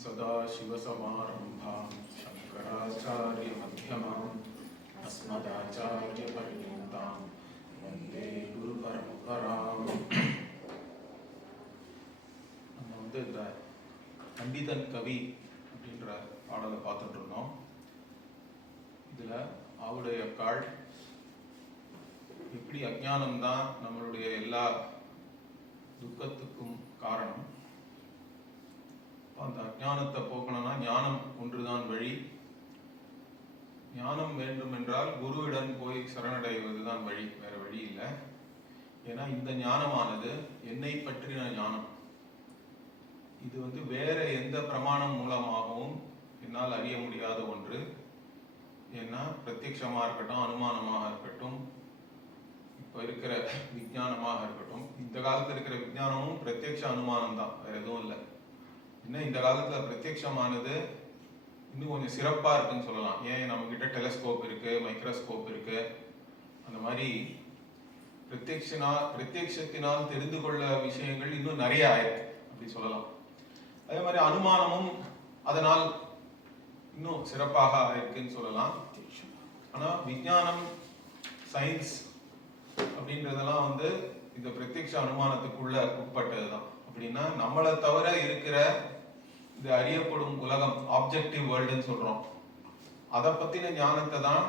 सदाशिवसमारम्भां शङ्कराचार्यमध्यमाम् अस्मदाचार्यपर्यन्तां वन्दे गुरुपरम्पराम्. நம்ம இந்த பண்டிதன் கவி அப்படின்ற பாடலை பார்த்துட்டு இருந்தோம். இதுல ஆவுடைய கால் எப்படி அஜ்ஞானம்தான் நம்மளுடைய எல்லா துக்கத்துக்கும் காரணம். அந்த அஜ்ஞானத்தை போக்கணும்னா ஞானம் ஒன்றுதான் வழி. ஞானம் வேண்டும் என்றால் குருவிடம் போய் சரணடைவதுதான் வழி, வேற வழி இல்லை. ஏன்னா இந்த ஞானமானது என்னை பற்றின ஞானம். இது வேற எந்த பிரமாணம் மூலமாகவும் என்னால் அறிய முடியாத ஒன்று. ஏன்னா பிரத்யக்ஷமா இருக்கட்டும், அனுமானமாக இருக்கட்டும், இப்போ இருக்கிற விஞ்ஞானமாக இருக்கட்டும், இந்த காலத்தில் இருக்கிற விஞ்ஞானமும் பிரத்யக்ஷ அனுமானம் தான், வேற எதுவும் இல்லை. இன்னும் இந்த காலத்துல பிரத்யக்ஷமானது இன்னும் கொஞ்சம் சிறப்பா இருக்குன்னு சொல்லலாம். ஏன், நம்ம கிட்ட டெலஸ்கோப் இருக்கு, மைக்ரோஸ்கோப் இருக்கு. அந்த மாதிரி பிரத்யக்ஷத்தினால் தெரிந்து கொள்ள விஷயங்கள் இன்னும் நிறைய ஆயிருக்கு அப்படி சொல்லலாம். அதே மாதிரி அனுமானமும் அதனால் இன்னும் சிறப்பாக ஆயிருக்குன்னு சொல்லலாம். ஆனா விஞ்ஞானம், சயின்ஸ் அப்படின்றதெல்லாம் இந்த பிரத்யக்ஷ அனுமானத்துக்குள்ள உட்பட்டதுதான். அப்படின்னா நம்மளை தவிர இருக்கிற இந்த அறியப்படும் உலகம், ஆப்ஜெக்டிவ் வேர்ல்டுன்னு சொல்றோம், அதை பத்தின ஞானத்தை தான்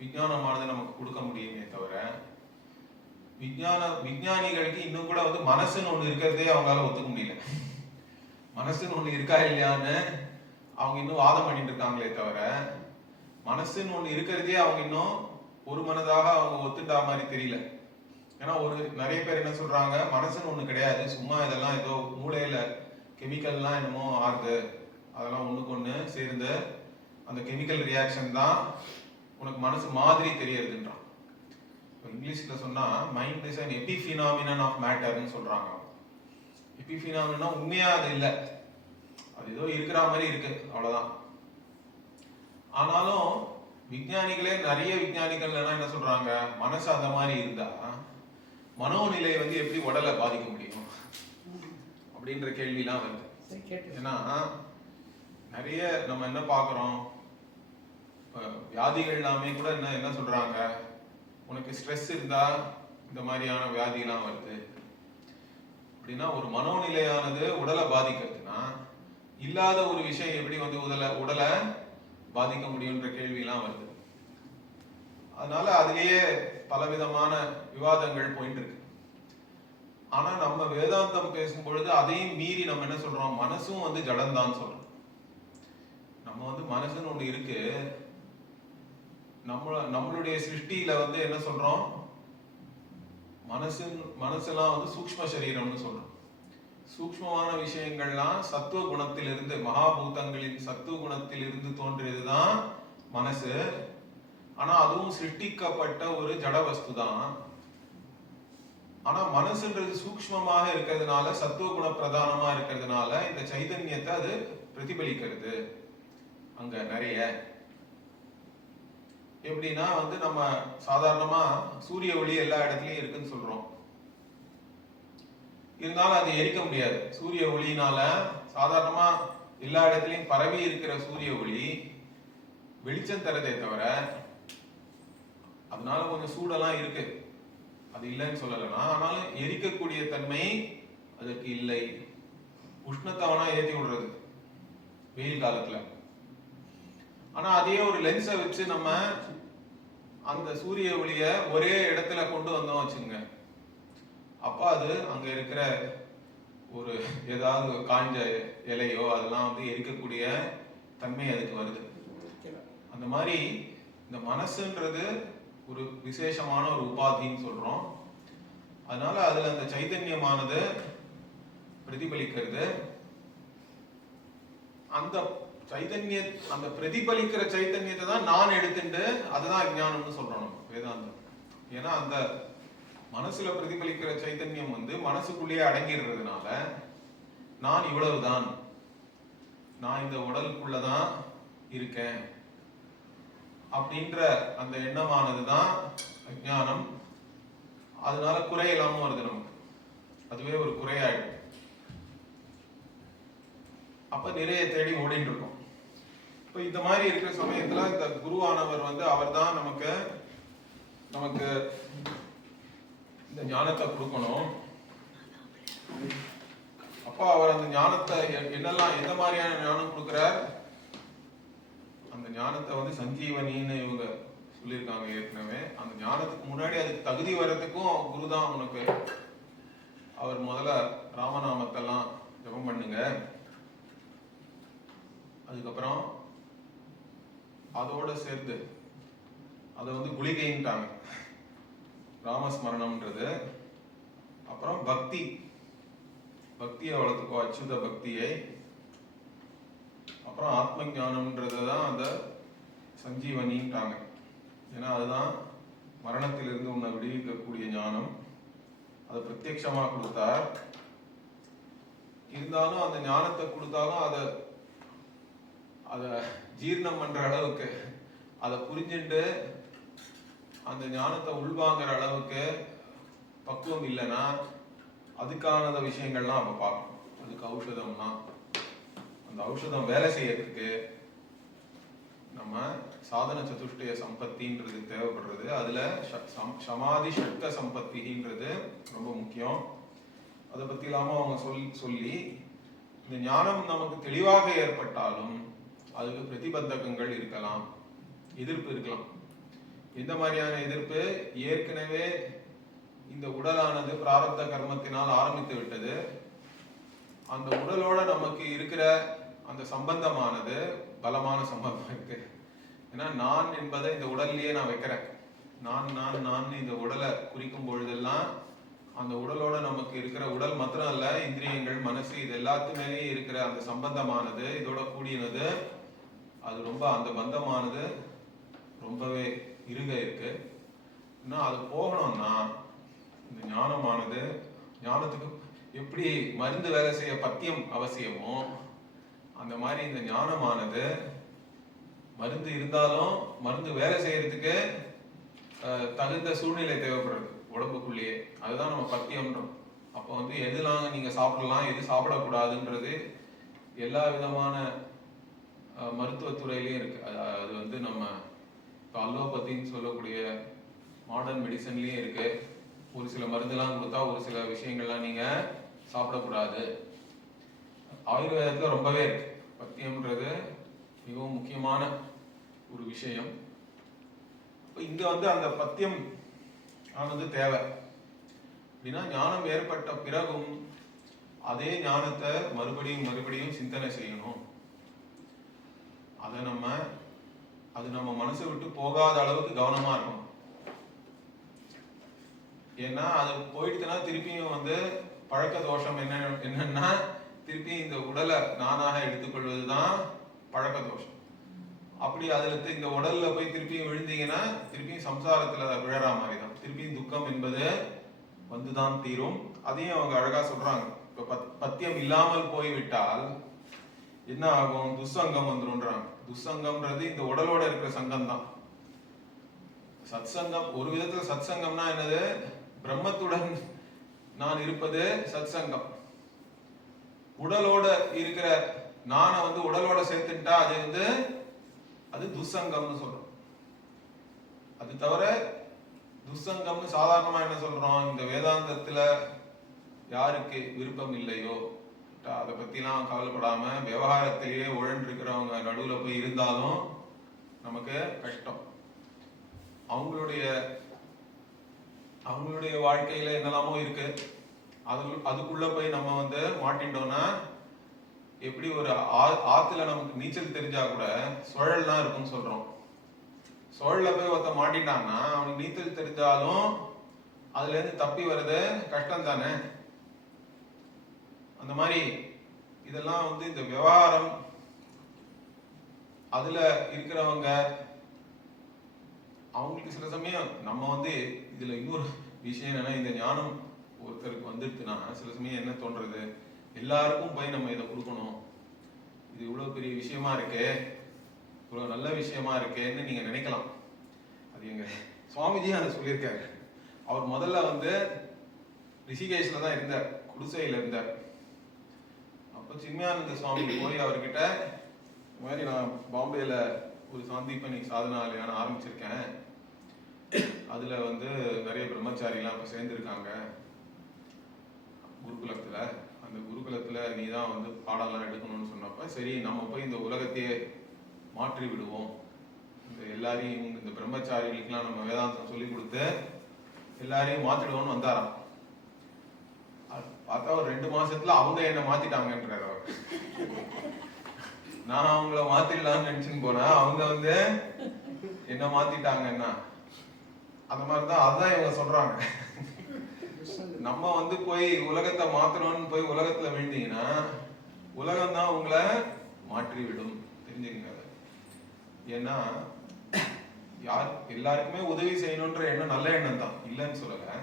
விஞ்ஞானமானது நமக்கு கொடுக்க முடியுமே தவிர, விஞ்ஞானிகளுக்கு இன்னும் கூட மனசுன்னு ஒண்ணு இருக்கிறதே அவங்களால ஒத்துக்க முடியல. மனசுன்னு ஒண்ணு இருக்கா இல்லையான்னு அவங்க இன்னும் வாதம் பண்ணிட்டு இருக்காங்களே தவிர, மனசுன்னு ஒண்ணு இருக்கிறதே அவங்க இன்னும் ஒரு மனதாக அவங்க ஒத்துட்டா மாதிரி தெரியல. ஏன்னா நிறைய பேர் என்ன சொல்றாங்க, மனசுன்னு ஒண்ணு கிடையாது, சும்மா இதெல்லாம் ஏதோ மூளையில கெமிக்கல்லாம் என்னமோ ஆறுது, அதெல்லாம் ஒண்ணுக்கு ஒண்ணு சேர்ந்து அந்த கெமிக்கல் ரியாக்ஷன் தான் உனக்கு மனசு மாதிரி தெரியறதுன்றான். இங்கிலீஷ்ல சொன்னா mind is an epiphenomenon of matterன்னு சொல்றாங்க. எபிஃபினாமினா உண்மையா அது இல்லை, அது ஏதோ இருக்கிற மாதிரி இருக்கு, அவ்வளவுதான். ஆனாலும் விஞ்ஞானிகளே, நிறைய விஞ்ஞானிகள் என்ன சொல்றாங்க, மனசு அந்த மாதிரி இருந்தா மனோநிலை எப்படி உடலை பாதிக்க முடியும் அப்படின்ற கேள்விலாம் வருது. ஏன்னா நிறைய நம்ம என்ன பாக்குறோம், வியாதிகள் எல்லாமே கூட என்ன சொல்றாங்க, உனக்கு ஸ்ட்ரெஸ் இருந்தா இந்த மாதிரியான வியாதிலாம் வருது அப்படின்னா, ஒரு மனோநிலையானது உடலை பாதிக்கிறதுனா இல்லாத ஒரு விஷயம் எப்படி உடலை பாதிக்க முடியும்ன்ற கேள்விலாம் வருது. அதனால அதுலயே பலவிதமான விவாதங்கள் போயிட்டு இருக்கு. ஆனா நம்ம வேதாந்தம் பேசும் பொழுது அதையும் மீறி நம்ம என்ன சொல்றோம், மனசும் ஜடம்தான் சொல்றோம். நம்ம மனசுன்னு ஒண்ணு இருக்கு. நம்மளுடைய சிருஷ்டியில என்ன சொல்றோம், மனசெல்லாம் சூக்ஷ்ம சரீரம்னு சொல்றோம். சூக்ஷ்மமான விஷயங்கள்லாம் சத்துவ குணத்திலிருந்து, மகாபூதங்களின் சத்துவ குணத்திலிருந்து தோன்றியதுதான் மனசு. ஆனா அதுவும் சிருஷ்டிக்கப்பட்ட ஒரு ஜட வஸ்து தான். ஆனா மனசுன்றது சூக்ஷ்மமாக இருக்கிறதுனால, சத்துவ குண பிரதானமா இருக்கிறதுனால இந்த சைதன்யத்தை அது பிரதிபலிக்கிறது அங்க நிறைய. எப்படின்னா நம்ம சாதாரணமா சூரிய ஒளி எல்லா இடத்துலயும் இருக்குன்னு சொல்றோம், இருந்தாலும் அதை எரிக்க முடியாது. சூரிய ஒளியினால சாதாரணமா எல்லா இடத்துலயும் பரவி இருக்கிற சூரிய ஒளி வெளிச்சம் தரதே தவிர, அதனால கொஞ்சம் சூடெல்லாம் இருக்கு, அது இல்லைன்னு சொல்லலைன்னா, ஆனாலும் எரிக்கக்கூடிய தன்மை அதற்கு இல்லை. உஷ்ணத்தை வேணா ஏற்றி விடுறது வெயில் காலத்துல. ஆனா அதே ஒரு லென்ஸை வச்சு நம்ம அந்த சூரிய ஒளிய ஒரே இடத்துல கொண்டு வந்தோம் வச்சுங்க, அப்ப அது அங்க இருக்கிற ஒரு ஏதாவது காஞ்ச இலையோ அதெல்லாம் எரிக்கக்கூடிய தன்மை அதுக்கு வருது. அந்த மாதிரி இந்த மனசுன்றது ஒரு விசேஷமான ஒரு உபாதின்னு சொல்றோம். அதனால அதுல அந்த சைதன்யமானது பிரதிபலிக்கிறது. அந்த பிரதிபலிக்கிற சைத்தன்யத்தை தான் நான் எடுத்துட்டு அதுதான் விஞ்ஞானம்னு சொல்றோம் நம்ம வேதாந்தம். ஏன்னா அந்த மனசுல பிரதிபலிக்கிற சைத்தன்யம் மனசுக்குள்ளேயே அடங்கிடுறதுனால, நான் இவ்வளவுதான், நான் இந்த உடலுக்குள்ளதான் இருக்கேன் அப்படின்ற அந்த எண்ணமானதுதான் அஞ்ஞானம். அதனால குறையெல்லாமும் வருது நமக்கு, அதுவே ஒரு குறையாயிடும். அப்ப நிறைய தேடி ஓடிட்டு இருக்கோம். இப்ப இந்த மாதிரி இருக்கிற சமயத்துல இந்த குருவானவர் அவர் தான் நமக்கு நமக்கு இந்த ஞானத்தை கொடுக்கணும். அப்ப அவர் அந்த ஞானத்தை என்னெல்லாம் எந்த மாதிரியான ஞானம் கொடுக்கிறார்? அந்த ஞானத்தை சஞ்சீவனின்னு இவங்க சொல்லியிருக்காங்க ஏற்கனவே. அந்த ஞானத்துக்கு முன்னாடி அதுக்கு தகுதி வர்றதுக்கும் குருதான் உனக்கு. அவர் முதல்ல ராமநாமத்தெல்லாம் ஜபம் பண்ணுங்க, அதுக்கப்புறம் அதோட சேர்த்து அதை குளிகைன்ட்டாங்க ராமஸ்மரணம்ன்றது. அப்புறம் பக்தியை வளர்த்துக்கோ, அச்சுத பக்தியை. அப்புறம் ஆத்ம ஞானம்ன்றதுதான் அந்த சஞ்சீவனின்ட்டாங்க. ஏன்னா அதுதான் மரணத்திலிருந்து உன்னை விடுவிக்கக்கூடிய ஞானம். அதை பிரத்யட்சமா கொடுத்தார். இருந்தாலும் அந்த ஞானத்தை கொடுத்தாலும் அதை ஜீர்ணம் பண்ற அளவுக்கு, அதை புரிஞ்சுட்டு அந்த ஞானத்தை உள்வாங்கிற அளவுக்கு பக்குவம் இல்லைன்னா அதுக்கான விஷயங்கள்லாம் அப்ப பார்க்கணும். அதுக்கு ஔஷதம்னா அந்த ஔஷதம் வேலை செய்யறதுக்கு நம்ம சாதன சதுஷ்டய சம்பத்தின்றது தேவைப்படுறது. அதுல சமாதி ஷட்க சம்பத்தின்றது ரொம்ப முக்கியம். அதை பத்தி இல்லாம அவங்க சொல்லி இந்த ஞானம் நமக்கு தெளிவாக ஏற்பட்டாலும் அதுக்கு பிரதிபந்தகங்கள் இருக்கலாம், எதிர்ப்பு இருக்கலாம். எந்த மாதிரியான எதிர்ப்பு? ஏற்கனவே இந்த உடலானது பிராரப்த கர்மத்தினால் ஆரம்பித்து விட்டது. அந்த உடலோட நமக்கு இருக்கிற அந்த சம்பந்தமானது பலமான சம்பந்தம் இருக்கு. ஏன்னா நான் என்பதை இந்த உடல்லையே நான் வைக்கிறேன். நான் இந்த உடலை குறிக்கும் பொழுதெல்லாம் அந்த உடலோட நமக்கு இருக்கிற, உடல் மாத்திரம் அல்ல, இந்திரியங்கள், மனசு, இது எல்லாத்துமேலேயே இருக்கிற அந்த சம்பந்தமானது, இதோட கூடியது, அது ரொம்ப அந்த பந்தமானது ரொம்பவே இருக இருக்கு. அது போகணும்னா இந்த ஞானத்துக்கு எப்படி மருந்து வேலை செய்ய பத்தியம் அவசியமோ அந்த மாதிரி இந்த ஞானமானது மருந்து இருந்தாலும் மருந்து வேலை செய்யறதுக்கு தகுந்த சூழ்நிலை தேவைப்படுறது உடம்புக்குள்ளேயே. அதுதான் நம்ம பத்தியம்ன்றோம். அப்போ எதுலாம் நீங்க சாப்பிடலாம், எது சாப்பிடக்கூடாதுன்றது எல்லா விதமான மருத்துவத்துறையிலையும் இருக்கு. அது நம்ம இப்போ அலோபதின்னு சொல்லக்கூடிய மாடர்ன் மெடிசன்லயும் இருக்கு. ஒரு சில மருந்துலாம் கொடுத்தா ஒரு சில விஷயங்கள்லாம் நீங்க சாப்பிடக்கூடாது. ஆயுர்வேதத்துல ரொம்பவே இருக்கு. பத்தியம்ன்றது மிகவும் முக்கியமான ஒரு விஷயம். இங்க அந்த பத்தியம் ஆனது தேவை. அப்படின்னா ஞானம் ஏற்பட்ட பிறகும் அதே ஞானத்தை மறுபடியும் சிந்தனை செய்யணும். அது நம்ம மனசை விட்டு போகாத அளவுக்கு கவனமா இருக்கணும். ஏன்னா அது போயிடுச்சுன்னா திருப்பியும் பழக்க தோஷம் என்னன்னா திருப்பி இந்த உடலை நானாக எடுத்துக்கொள்வதுதான் பழக்க தோஷம். அப்படி அதுல இந்த உடல்ல போய் திருப்பியும் விழுந்தீங்கன்னா திருப்பியும் சம்சாரத்துல விழற மாதிரி தான். திருப்பியும் துக்கம் என்பது வந்துதான் தீரும். அதையும் அவங்க அழகா சொல்றாங்க. இப்ப பத்தியம் இல்லாமல் போய்விட்டால் என்ன ஆகும்? துசங்கம் வந்துருன்றாங்க. துசங்கம்ன்றது இந்த உடலோட இருக்கிற சங்கம் தான். சத் சங்கம் ஒரு விதத்துல சத் சங்கம்னா என்னது? பிரம்மத்துடன் நான் இருப்பது சத் சங்கம். உடலோட இருக்கிற நானை உடலோட சேர்த்துட்டா அது துசங்கம்னு சொல்றோம். அது தவிர துசங்கம்னு சாதாரணமா என்ன சொல்றோம்? இந்த வேதாந்தத்துல யாருக்கு விருப்பம் இல்லையோ அதை பத்திலாம் கவலைப்படாம விவகாரத்திலேயே உழன்று இருக்கிறவங்க நடுவுல போய் இருந்தாலும் நமக்கு கஷ்டம். அவங்களுடைய வாழ்க்கையில என்னெல்லாமோ இருக்கு. அதுக்குள்ள போய் நம்ம மாட்டிட்டோம்னா எப்படி ஒரு ஆத்துல நமக்கு நீச்சல் தெரிஞ்சா கூட சுழல்லாம் இருக்குன்னு சொல்றோம். சுழல்ல போய் ஒருத்த மாட்டிட்டான்னா அவனுக்கு நீச்சல் தெரிஞ்சாலும் அதுல இருந்து தப்பி வர்றது கஷ்டம் தானே. அந்த மாதிரி இதெல்லாம் இந்த விவகாரம் அதுல இருக்கிறவங்க அவங்களுக்கு சில சமயம் நம்ம இதுல இன்னொரு விஷயம் என்னன்னா, இந்த ஞானம் ஒருத்தருக்கு வந்துடுச்சுன்னா சில சமயம் என்ன தோன்றது, எல்லாருக்கும் போய் நம்ம இதை கொடுக்கணும், இது இவ்வளவு பெரிய விஷயமா இருக்கே, இவ்வளவு நல்ல விஷயமா இருக்கேன்னு நீங்க நினைக்கலாம். அது எங்க சுவாமிஜியும் அதை சொல்லியிருக்காரு. அவர் முதல்ல ரிஷிகேஷ்ல தான் இருந்தார், குடிசையில இருந்தார். அப்ப அப்போ சின்மயானந்த சுவாமி போய் அவர்கிட்ட இந்த மாதிரி நான் பாம்பேல ஒரு சாந்தீபனி சாதனாலயான ஆரம்பிச்சிருக்கேன், அதுல வந்து நிறைய பிரம்மச்சாரிலாம் இப்போ சேர்ந்துருக்காங்க குருகுலத்துல, அந்த குருகுலத்துல நீ தான் வந்து பாடம்லாம் எடுக்கணும்னு சொன்னப்ப, சரி நம்ம போய் இந்த உலகத்தையே மாற்றி விடுவோம், இந்த எல்லாரையும் இந்த பிரம்மச்சாரிகளுக்கெல்லாம் நம்ம வேதாந்தம் சொல்லி கொடுத்து எல்லாரையும் மாத்திடுவோம்னு வந்தாராம். பார்த்தா ஒரு 2 மாசத்துல அவங்க என்ன மாத்திட்டாங்கன்றார் அவர். நான் அவங்கள மாத்திடலாம்னு நினைச்சுன்னு போனா அவங்க வந்து என்ன மாத்திட்டாங்கன்னா, அந்த மாதிரிதான் அதுதான் இவங்க சொல்றாங்க. நம்ம வந்து போய் உலகத்தை மாத்தணும்னு போய் உலகத்துல விழுந்தீங்கன்னா உலகம் தான் உங்களை மாற்றி விடும், தெரிஞ்சுக்கங்க. ஏன்னா யார் எல்லாருக்குமே உதவி செய்யணும்ன்ற எண்ணம் நல்ல எண்ணம் தான், இல்லைன்னு சொல்லல.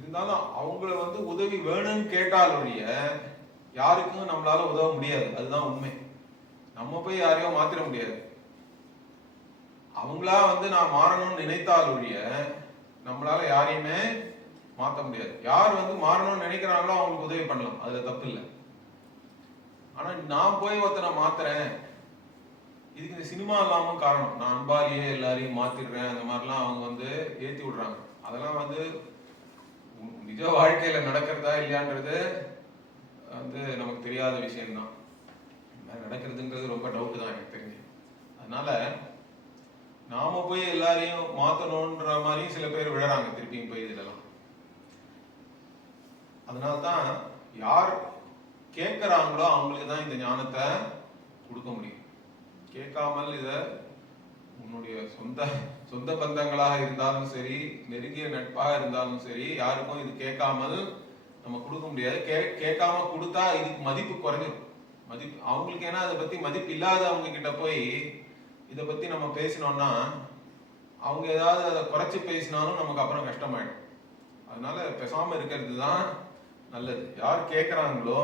இருந்தாலும் அவங்கள வந்து உதவி வேணும்னு கேட்டால் ஒழிய யாருக்கும் நம்மளால உதவ முடியாது, அதுதான் உண்மை. நம்ம போய் யாரையும் மாத்திர முடியாது. அவங்களா வந்து நான் மாறணும்னு நினைத்தால் ஒழிய நம்மளால யாரையுமே மாற்ற முடியாது. யார் வந்து மாறணும்னு நினைக்கிறாங்களோ அவங்களுக்கு உதவி பண்ணலாம், அதுல தப்பு இல்லை. ஆனா நான் போய் ஒருத்தனை மாத்துறேன், இதுக்கு இந்த சினிமா இல்லாமல் காரணம், நான் அன்பாலேயே எல்லாரையும் மாத்திடுறேன், அந்த மாதிரிலாம் அவங்க வந்து ஏற்றி விடுறாங்க. அதெல்லாம் வந்து நிஜ வாழ்க்கையில நடக்கிறதா இல்லையான்றது வந்து நமக்கு தெரியாத விஷயம்தான். நடக்கிறதுன்றது ரொம்ப டவுட் தான் எனக்கு தெரிஞ்சு. அதனால நாம போய் எல்லாரையும் மாத்தணும்ன்ற மாதிரியும் சில பேர் விழறாங்க திருப்பியும் போய் இதெல்லாம். அதனால்தான் யார் கேட்கிறாங்களோ அவங்களுக்கு தான் இந்த ஞானத்தை கொடுக்க முடியும். கேட்காமல் இத உன்னுடைய சொந்த பந்தங்களாக இருந்தாலும் சரி, நெருங்கிய நட்பாக இருந்தாலும் சரி, யாருக்கும் இது கேட்காமல் நம்ம கொடுக்க முடியாது. கேட்காம கொடுத்தா இதுக்கு மதிப்பு குறைஞ்சிடும். மதிப்பு அவங்களுக்கு, ஏன்னா அதை பத்தி மதிப்பு இல்லாதவங்க கிட்ட போய் இதை பத்தி நம்ம பேசினோம்னா அவங்க ஏதாவது அதை குறைச்சி பேசினாலும் நமக்கு அப்புறம் கஷ்டமாயிடும். அதனால பேசாம இருக்கிறது தான் நல்லது. யார் கேட்கறாங்களோ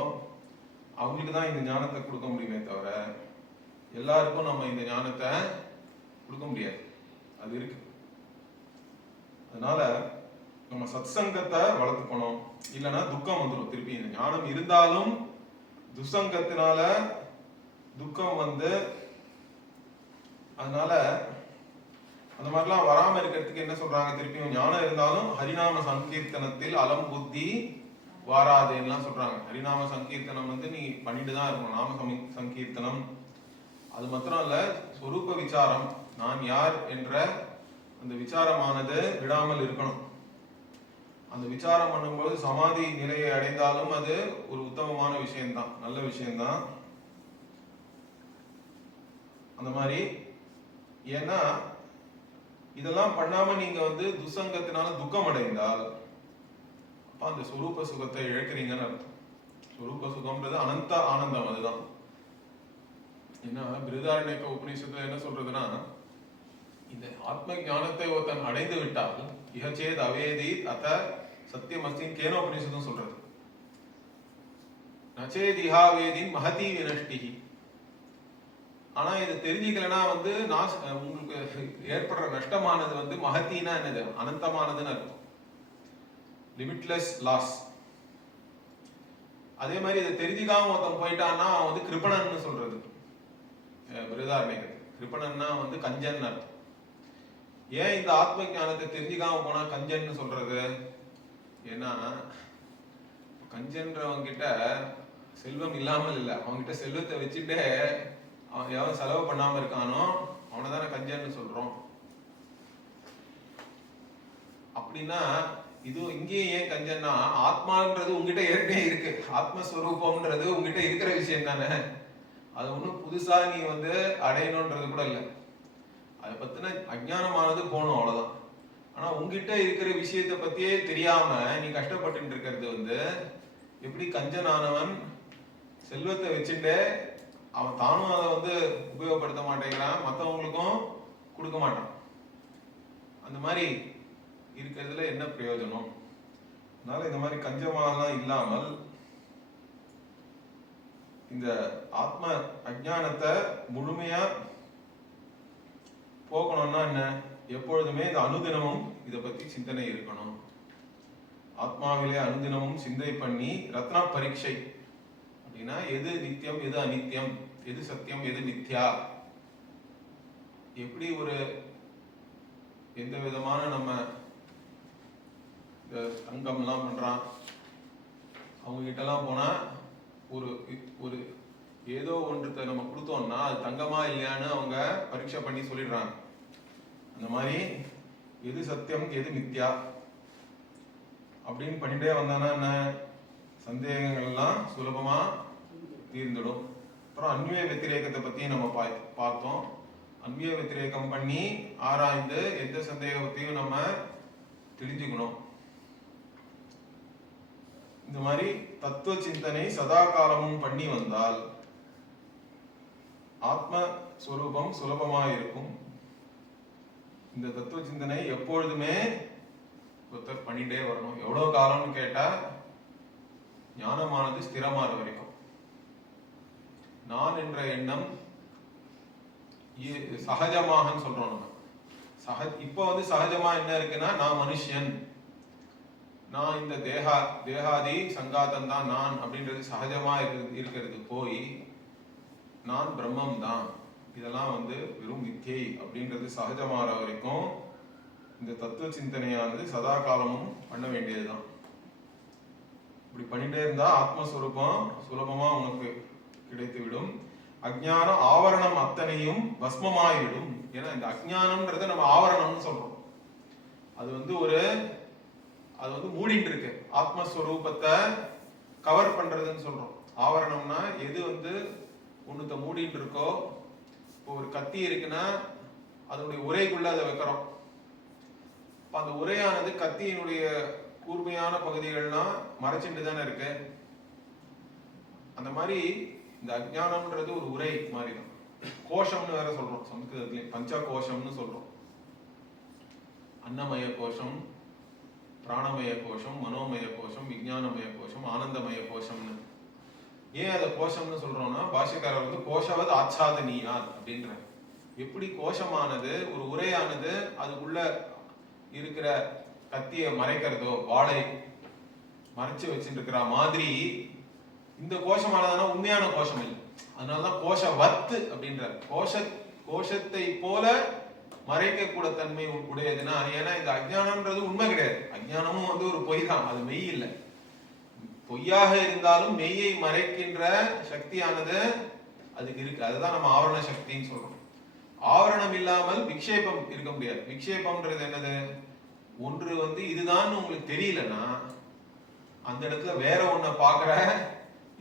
அவங்களுக்கு தான் இந்த ஞானத்தை கொடுக்க முடியுமே தவிர எல்லாருக்கும் நம்ம இந்த ஞானத்தை கொடுக்க முடியாது, அது இருக்கு. அதனால நம்ம சத்சங்கத்தை வளர்த்துக்கணும், இல்லைன்னா துக்கம் வந்துடும் திருப்பி. இந்த ஞானம் இருந்தாலும் துசங்கத்தினால துக்கம் வந்து, அதனால அந்த மாதிரிலாம் வராம இருக்கிறதுக்கு என்ன சொல்றாங்க திருப்பியும், ஞானம் இருந்தாலும் ஹரிநாம சங்கீர்த்தனத்தில் அலம் புத்தி வாராதேன்னுலாம் சொல்றாங்க. ஹரிநாம சங்கீர்த்தனம் வந்து நீ பண்ணிட்டு தான் இருக்கணும், நாம சங்கீர்த்தனம். அது மாத்திரம் இல்ல, சொரூப விசாரம், நான் யார் என்ற அந்த விசாரமானது விடாமல் இருக்கணும். அந்த விசாரம் பண்ணும்போது சமாதி நிலையை அடைந்தாலும் அது ஒரு உத்தமமான விஷயம்தான், நல்ல விஷயம்தான். அந்த மாதிரி, ஏன்னா இதெல்லாம் பண்ணாம நீங்க வந்து துசங்கத்தினால துக்கம் அடைந்தால் அப்ப அந்த சொரூப சுகத்தை இழக்கிறீங்கன்னு அர்த்தம். சொரூப சுகம்ன்றது அனந்த ஆனந்தம், அதுதான். ஏன்னா பிருஹதாரண்யக உபநிஷத்துல என்ன சொல்றதுன்னா, இந்த ஆத்ம ஞானத்தை ஒருத்தன் அடைந்து விட்டால் இஹச்சேத் அவேதி அத சத்தியம் அஸ்தின் கேன உபநிஷத்தும் சொல்றது. நச்சேத் இஹாவேதின் மகதி வினஷ்டிஹி. ஆனா இதை தெரிஞ்சுக்கலன்னா வந்து உங்களுக்கு ஏற்படுற நஷ்டமானது வந்து மகத்தினா என்னது, அனந்தமானதுன்னு அர்த்தம், லிமிட்லெஸ் லாஸ். அதே மாதிரி இதை தெரிஞ்சுக்காம ஒருத்தன் போயிட்டான்னா அவன் வந்து கிருபணன்னு சொல்றது பிருஹதாரண்யகத்துல. கிருபணன்னா வந்து கஞ்சன் அர்த்தம். ஏன் இந்த ஆத்ம ஞானத்தை தெரிஞ்சுக்காம போனா கஞ்சன்னு சொல்றது? ஏன்னா கஞ்சன்றவங்க கிட்ட செல்வம் இல்லாமல் இல்லை, அவங்க கிட்ட செல்வத்தை வச்சுட்டு அவன் எவன் செலவு பண்ணாம இருக்கானோ அவனை தானே கஞ்சன்னு சொல்றோம். அப்படின்னா இது இங்கேயும் ஏன் கஞ்சன்னா, ஆத்மான்றது உங்ககிட்ட ஏற்கனவே இருக்கு, ஆத்மஸ்வரூபம்ன்றது உங்ககிட்ட இருக்கிற விஷயம் தானே, அது ஒன்றும் புதுசா நீ வந்து அடையணும்ன்றது கூட இல்லை. அதை பத்தின அஜ்ஞானமானது போகணும், அவ்வளவுதான். ஆனா உங்ககிட்ட இருக்கிற விஷயத்தை பத்தியே தெரியாம நீ கஷ்டப்பட்டு இருக்கிறது வந்து எப்படி கஞ்சனானவன் செல்வத்தை வச்சுட்டு அவன் தானும் அதை வந்து உபயோகப்படுத்த மாட்டேங்கிறான், மற்றவங்களுக்கும் கொடுக்க மாட்டான். அந்த மாதிரி இருக்கிறதுல என்ன பிரயோஜனம்? அதனால இந்த மாதிரி கஞ்சமாலாம் இல்லாமல் இந்த ஆத்ம அஜ்ஞானத்தை முழுமையா போக்கணும்னா என்ன, எப்பொழுதுமே இந்த அனுதினமும் இதை பத்தி சிந்தனை இருக்கணும். ஆத்மாவிலே அனுதினமும் சிந்தை பண்ணி ரத்ன பரீட்சை அப்படின்னா எது நித்தியம் எது அநித்தியம், எது சத்தியம் எது மித்யா, எப்படி ஒரு எந்த விதமான நம்ம தங்கம்லாம் பண்றான் அவங்க கிட்டலாம் போனா ஒரு ஒரு ஏதோ ஒன்றுத்தை நம்ம கொடுத்தோம்னா அது தங்கமா இல்லையான்னு அவங்க பரீட்சை பண்ணி சொல்லிடுறாங்க. அந்த மாதிரி எது சத்தியம் எது மித்யா அப்படின்னு பண்ணிட்டே வந்தானா என்ன சந்தேகங்கள்லாம் சுலபமா தீர்ந்துடும். அப்புறம் அன்வய வத்திரேகத்தை பத்தி நம்ம பார்த்தோம். அன்வய வத்திரேகம் பண்ணி ஆராய்ந்து எந்த சந்தேகத்தையும் நம்ம தெரிஞ்சுக்கணும். இந்த மாதிரி தத்துவ சிந்தனை சதா காலமும் பண்ணி வந்தால் ஆத்மஸ்வரூபம் சுலபமாக இருக்கும். இந்த தத்துவ சிந்தனை எப்பொழுதுமே ஒருத்தர் பண்ணிட்டே வரணும். எவ்வளவு காலம்னு கேட்டா ஞானமானது ஸ்திரமான வரைக்கும். நான் என்ற எண்ணம் சகஜமாக சொல்றோம் நம்ம. இப்ப சகஜமா என்ன இருக்குன்னா நான் மனுஷன், நான் இந்த தேகாதி சங்காத்தம் தான் நான் அப்படின்றது சகஜமா இருக்கிறது போய் நான் பிரம்மம் தான், இதெல்லாம் வெறும் மித்யை அப்படின்றது சகஜமாற வரைக்கும் இந்த தத்துவ சிந்தனையானது சதா காலமும் பண்ண வேண்டியதுதான். இப்படி பண்ணிட்டே இருந்தா ஆத்மஸ்வரூபம் சுலபமா உனக்கு கிடைத்து விடும். அஜ்ஞான ஆவரணம் அத்தனையும் பஸ்மமாயிவிடும். ஏன்னா இந்த அஜ்ஞானம்ன்றத நம்ம ஆவரணம்னு சொல்றோம். அது மூடிட்டு இருக்கு. ஆத்மஸ்வரூபத்தை கவர் பண்றதுன்னு சொல்றோம். ஆவரணம்னா எது ஒண்ணுத்த மூடிட்டு இருக்கோ. இப்போ ஒரு கத்தி இருக்குன்னா அதனுடைய உரைக்குள்ள அதை வைக்கிறோம். அந்த உரையானது கத்தியினுடைய கூர்மையான பகுதிகள்லாம் மறைச்சிட்டு தானே இருக்கு. அந்த மாதிரி இந்த அஜ்ஞானம்ன்றது ஒரு உரை மாதிரி தான். கோஷம்னு வேற சொல்றோம் சம்ஸ்கிருதத்திலே, பஞ்ச கோஷம்னு சொல்றோம். அன்னமய கோஷம், பிராணமய கோஷம், மனோமய கோஷம், விஞ்ஞானமய கோஷம், ஆனந்தமய கோஷம்னு. ஏன் அதை கோஷம்னு சொல்றோம்னா பாஷ்யக்காரர் கோஷவத் ஆச்சாதனியா அப்படின்ற, எப்படி கோஷமானது ஒரு உரையானது அதுக்குள்ள இருக்கிற கத்தியை மறைக்கிறதோ, வாளை மறைச்சு வச்சுட்டு இருக்கிற மாதிரி இந்த கோஷமானதுனா உண்மையான கோஷம் இல்லை. அதனாலதான் கோஷவத்து அப்படின்ற, கோஷத்தை போல மறைக்க கூட தன்மை உடையதுன்னா. ஏன்னா இந்த அஜ்ஞானம்ன்றது உண்மை கிடையாது. அஜ்ஞானமும் ஒரு பொய் தான், அது மெய் இல்லை. பொய்யாக இருந்தாலும் மெய்யை மறைக்கின்ற சக்தியானது அதுக்கு இருக்கு. அதுதான் நம்ம ஆவரண சக்தின்னு சொல்றோம். ஆவரணம் இல்லாமல் விக்ஷேபம் இருக்க முடியாது. விக்ஷேபம்ன்றது என்னது? ஒன்று இதுதான் உங்களுக்கு தெரியலன்னா அந்த இடத்துல வேற ஒன்ன பாக்குற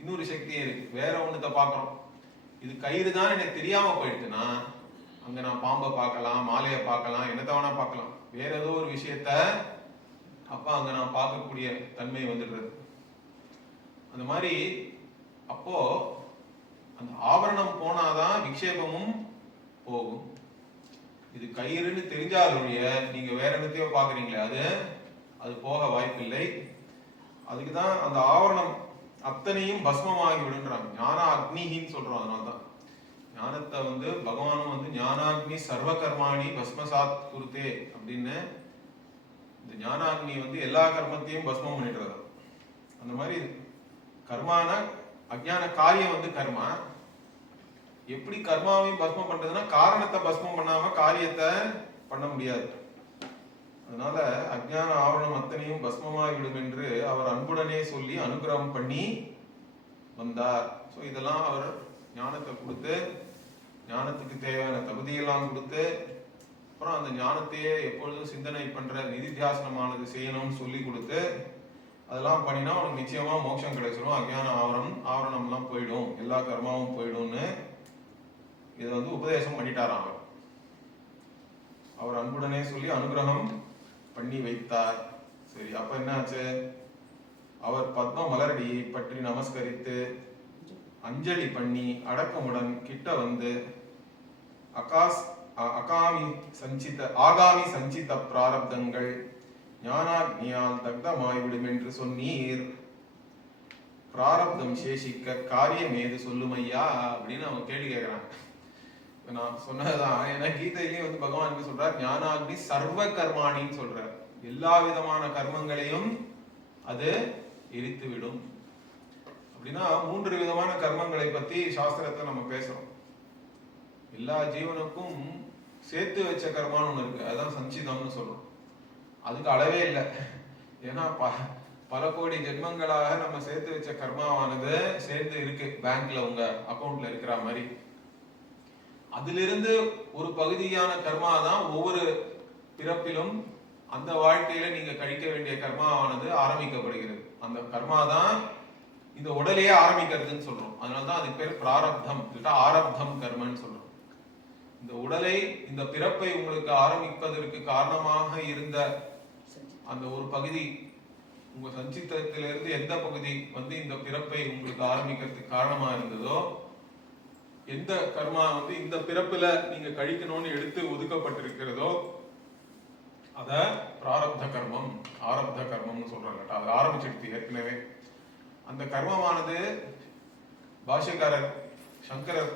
இன்னொரு சக்தியே இருக்கு. வேற ஒன்னத்தை பாக்குறோம். இது கயிறு தான் எனக்கு தெரியாம போயிடுச்சுன்னா அங்க நான் பாம்பை பார்க்கலாம், மாலையை பார்க்கலாம், என்னத்தவனா பார்க்கலாம், வேற ஏதோ ஒரு விஷயத்த அப்ப அங்க நான் பார்க்கக்கூடிய தன்மை வந்துடுறது. அந்த மாதிரி அப்போ அந்த ஆவரணம் போனாதான் விக்ஷேபமும் போகும். இது கயிறுன்னு தெரிஞ்சாலுடைய நீங்க வேற என்னத்தையோ பாக்குறீங்களே, அது போக வாய்ப்பில்லை. அதுக்குதான் அந்த ஆவரணம் அத்தனையும் பஸ்மமாகி விடுன்றாங்க. ஞான அக்னின்னு சொல்றோம். அதனால்தான் ஞானத்தை பகவானும் ஞானாக்னி சர்வ கர்மாணி பஸ்மசாத் குருத்தே அப்படின்னு. இந்த ஞானாக்னி எல்லா கர்மத்தையும் பஸ்மம் பண்ணிடுறது. அந்த மாதிரி கர்மான அஜ்ஞான காரியம் கர்மா. எப்படி கர்மாவையும் பஸ்மம் பண்றதுன்னா காரணத்தை பஸ்மம் பண்ணாம காரியத்தை பண்ண முடியாது. அதனால அஜ்ஞான ஆவரணம் அத்தனையும் பஸ்மமாகி விடும் என்று அவர் அன்புடனே சொல்லி அனுகிரகம் பண்ணி வந்தார். ஸோ இதெல்லாம் அவர் ஞானத்தை கொடுத்து, ஞானத்துக்கு தேவையான தகுதியெல்லாம் கொடுத்து, அப்புறம் அந்த ஞானத்தையே எப்பொழுதும் சிந்தனை பண்ற நிதித்தியாசனமானது செய்யணும்னு சொல்லி கொடுத்து, அதெல்லாம் பண்ணினா அவனுக்கு நிச்சயமா மோட்சம் கிடைச்சிடும். அஜ்ஞான ஆவரணம்லாம் போயிடும், எல்லா கர்மாவும் போயிடும்னு இதை உபதேசம் பண்ணிட்டாராம். அவர் அன்புடனே சொல்லி அனுகிரகம் பண்ணி வைத்தார். சரி, அப்ப என்னாச்சு? அவர் பத்ம மலரடியை பற்றி நமஸ்கரித்து அஞ்சலி பண்ணி அடக்கமுடன் கிட்ட ஆகாமி சஞ்சித பிராரப்தங்கள் ஞானாக்னியால் தக்தமாய்விடும் என்று சொன்னீர். பிராரப்தம் சேஷிக்க காரியம் ஏது சொல்லுமையா அப்படின்னு அவங்க கேள்வி கேட்கிறாங்க. நான் சொன்னதுதான். ஏன்னா கீதையிலையும் பகவான் என்ன சொல்றார்? ஞானாக்னி சர்வ கர்மாணின்னு சொல்றார். எல்லா விதமான கர்மங்களையும் அது எரித்து விடும். அப்படின்னா 3 விதமான கர்மங்களை பத்தி சாஸ்திரத்தை நம்ம பேசுறோம். எல்லா ஜீவனுக்கும் சேர்த்து வச்ச கர்மான்னு ஒண்ணு இருக்கு, அதுதான் சஞ்சிதம்னு சொல்றோம். அதுக்கு அளவே இல்லை. ஏன்னா பல கோடி ஜென்மங்களாக நம்ம சேர்த்து வச்ச கர்மாவானது சேர்ந்து இருக்கு பேங்க்ல உங்க அக்கௌண்ட்ல இருக்கிற மாதிரி. அதிலிருந்து ஒரு பகுதியான கர்மா தான் ஒவ்வொரு பிறப்பிலும் அந்த வாழ்க்கையில நீங்க கழிக்க வேண்டிய கர்மாவானது ஆரம்பிக்கப்படுகிறது. அந்த கர்மா தான் இந்த உடலையே ஆரம்பிக்கிறதுன்னு சொல்றோம். அதனாலதான் அதுக்கு பேர் பிராரப்தம், ஆரப்தம் கர்மன்னு சொல்றோம். இந்த உடலை, இந்த பிறப்பை உங்களுக்கு ஆரம்பிப்பதற்கு காரணமாக இருந்த அந்த ஒரு பகுதி, உங்க சஞ்சித்திலிருந்து எந்த பகுதி வந்து இந்த பிறப்பை உங்களுக்கு ஆரம்பிக்கிறதுக்கு காரணமா இருந்ததோ, எந்த கர்மா வந்து இந்த பிறப்புல நீங்க கழிக்கணும்னு எடுத்து ஒதுக்கப்பட்டிருக்கிறதோ அத பிராரப்த கர்மம், ஆரப்த கர்மம்னு சொல்றாங்க. அது ஆரம்பிச்சிடுச்சு ஏற்கனவே. அந்த கர்மமானது பாஷ்யக்காரர் சங்கரர்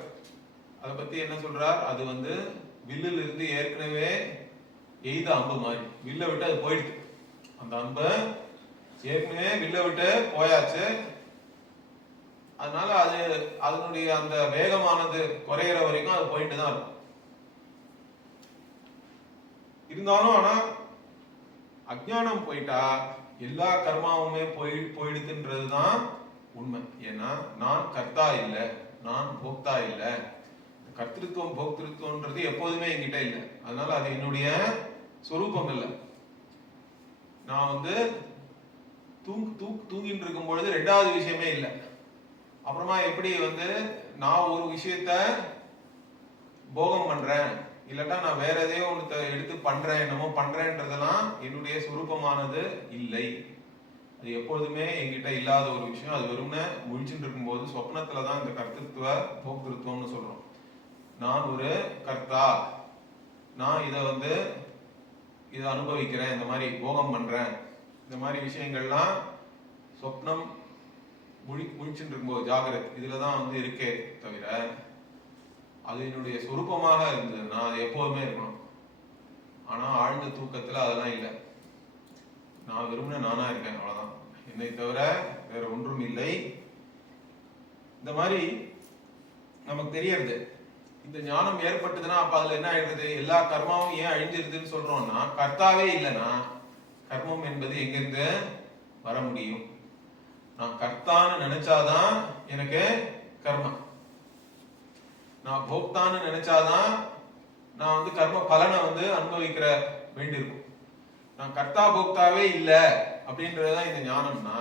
அதை பத்தி என்ன சொல்றார், அது வந்து வில்லில் இருந்து ஏற்கனவே எய்த அம்பு மாதிரி, வில்ல விட்டு அது போயிடுது. அந்த அம்பு ஏற்கனவே வில்ல விட்டு போயாச்சு. அதனால அது அதனுடைய அந்த வேகமானது குறையிற வரைக்கும் அது போயிட்டு தான் இருக்கும். இருந்தாலும் ஆனா அஜ்ஞானம் போயிட்டா எல்லா கர்மாவுமே போயிடுதுன்றதுதான் உண்மை. ஏன்னா நான் கர்த்தா இல்லை, நான் போக்தா இல்லை. கர்த்திருவம் போக்திருத்துவம்ன்றது எப்போதுமே என்கிட்ட இல்லை. அதனால அது என்னுடைய சொரூபம் இல்லை. நான் வந்து தூங்கிட்டு இருக்கும் பொழுது ரெண்டாவது விஷயமே இல்லை. அப்புறமா எப்படி வந்து நான் ஒரு விஷயத்த போகம் பண்றேன், இல்லட்டா நான் வேற எதையோ ஒன்று எடுத்து பண்றேன், என்னமோ பண்றேன்றதெல்லாம் என்னுடைய சுரூபமானது இல்லை. அது எப்பொழுதுமே என்கிட்ட இல்லாத ஒரு விஷயம். அது வெறும்னு முழிச்சுட்டு இருக்கும்போது சொப்னத்துலதான் இந்த கர்த்திருவ போக்திருத்துவம்னு சொல்றோம். நான் ஒரு கர்த்தா, நான் இதை அனுபவிக்கிறேன், இந்த மாதிரி போகம் பண்றேன், இந்த மாதிரி விஷயங்கள்லாம் சொப்னம் முழிச்சுட்டு இருக்கும்போது ஜாகிரத் இதுலதான் வந்து இருக்கே தவிர அது என்னுடைய சொரூபமாக இருந்ததுன்னா அது எப்போதுமே இருக்கணும். ஆனா ஆழ்ந்த தூக்கத்துல அதெல்லாம் இல்லை. நான் விரும்பின நானா இருக்கேன், அவ்வளவுதான். என்னை தவிர வேற ஒன்றும் இல்லை. இந்த மாதிரி நமக்கு தெரியறது. இந்த ஞானம் ஏற்பட்டதுன்னா அப்ப அதுல என்ன ஆயிடுறது, எல்லா கர்மாவும் ஏன் அழிஞ்சிருதுன்னு சொல்றோம்னா, கர்த்தாவே இல்லைன்னா கர்மம் என்பது எங்கிருந்து வர முடியும்? நான் கர்த்தான்னு நினைச்சாதான் எனக்கு கர்மம், நான் போக்தான்னு நினைச்சாதான் நான் வந்து கர்ம பலனை வந்து அனுபவிக்கிற வேண்டியிருக்கும். நான் கர்த்தா போக்தாவே இல்லை அப்படின்றதுதான் இந்த ஞானம்னா,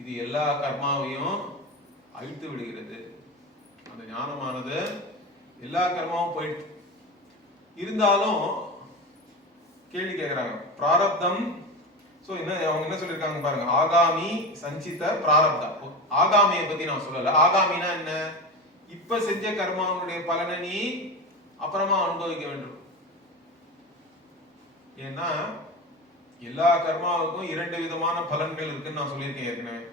இது எல்லா கர்மாவையும் அழித்து விடுகிறது. அந்த ஞானமானது எல்லா கர்மாவும் போயிட்டு இருந்தாலும் கேள்வி கேட்கிறாங்க, பிராரப்தம். சோ என்ன அவங்க என்ன சொல்லிருக்காங்க பாருங்க, ஆகாமி சஞ்சித பிராரப்தா. ஆகாமியை பத்தி நான் சொல்லல. ஆகாமினா என்ன, இப்ப செஞ்ச கர்மாவுடைய பலனை நீ அப்புறமா அனுபவிக்க வேண்டும். ஏன்னா எல்லா கர்மாவுக்கும் 2 விதமான பலன்கள் இருக்குன்னு நான் சொல்லியிருக்கேன் ஏற்கனவே.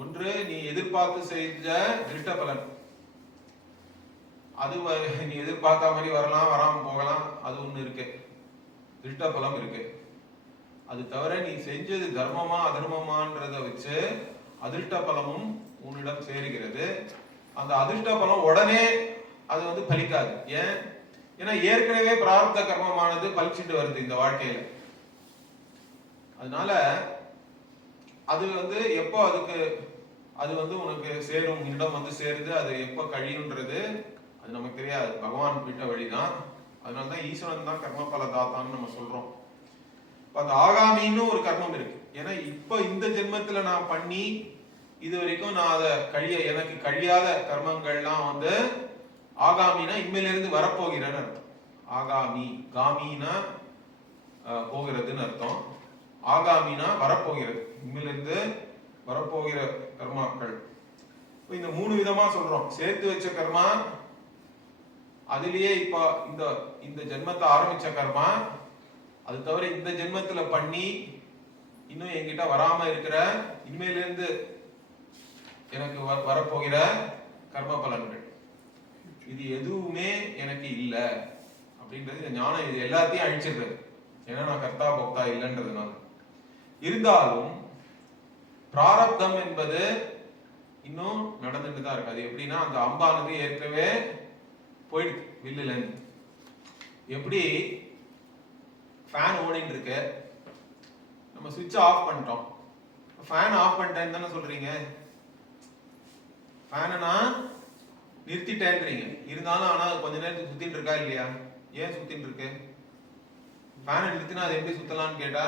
ஒன்று நீ எதிர்பார்த்து செஞ்ச திருஷ்ட பலன், அது நீ எதிர்பார்த்த மாதிரி வரலாம், வராம போகலாம், அது ஒண்ணு இருக்கு, திருஷ்ட பலம் இருக்கு. அது தவிர நீ செஞ்சது தர்மமா அதர்மமான்றத வச்சு அதிர்ஷ்ட பலமும் உன்னிடம் சேருகிறது. அந்த அதிர்ஷ்ட பலம் உடனே அது வந்து பலிக்காது. ஏன்? ஏன்னா ஏற்கனவே பிராரப்த கர்மமானது பலிச்சுட்டு வருது இந்த வாழ்க்கையில. அதனால அது வந்து எப்போ அது வந்து உனக்கு சேரும், உன்னிடம் வந்து சேருது, அது எப்போ கழியுன்றது அது நமக்கு தெரியாது. பகவான் விட்ட வழிதான். அதனாலதான் ஈஸ்வரன் தான் கர்ம பல தாத்தான்னு நம்ம சொல்றோம். அந்த ஆகாமின்னு ஒரு கர்மம் இருக்கு. ஏன்னா இப்ப இந்த ஜென்மத்துல நான் பண்ணி இது வரைக்கும் நான் அதை எனக்கு கழியாத கர்மங்கள்லாம் வந்து ஆகாமினா இனிமேலிருந்து வரப்போகிறேன்னு அர்த்தம். ஆகாமி, காமினா போகிறதுன்னு அர்த்தம். ஆகாமினா வரப்போகிறது, இனிமேலிருந்து வரப்போகிற கர்மாக்கள். இந்த 3 விதமா சொல்றோம். சேர்த்து வச்ச கர்மா, அதுலயே இப்ப இந்த ஜென்மத்தை ஆரம்பிச்ச கர்மா, அது தவிர இந்த ஜென்மத்துல பண்ணி இன்னும் என்கிட்ட வராம இருக்கிற இனிமேலிருந்து எனக்கு வரப்போகிற கர்ம பலன்கள். இது எதுவுமே எனக்கு இல்லை அப்படின்றது இந்த ஞானம். இது எல்லாத்தையும் அழிச்சிடுறது. ஏன்னா நான் கர்த்தா போக்தா இல்லைன்றதுனால. இருந்தாலும் பிராரப்தம் என்பது இன்னும் நடந்துட்டு தான் இருக்கு. அது எப்படின்னா அந்த அம்பானது ஏற்கனவே போயிடுது வில்லுல இருந்து. எப்படி ஃபேன் ஓடிட்டு இருக்கு, நம்ம சுவிட்ச் ஆஃப் பண்ணிட்டோம். ஃபேன் ஆஃப் பண்ணிட்டேன்னு தானே சொல்றீங்க, ஃபேனை நான் நிறுத்திட்டேன்றீங்க. இருந்தாலும் ஆனா கொஞ்ச நேரத்துக்கு சுத்தின்னு இருக்கா இல்லையா? ஏன் சுத்தின்னு இருக்கு? ஃபேனை நிறுத்தினா அது எப்படி சுத்தலாம்னு கேட்டா,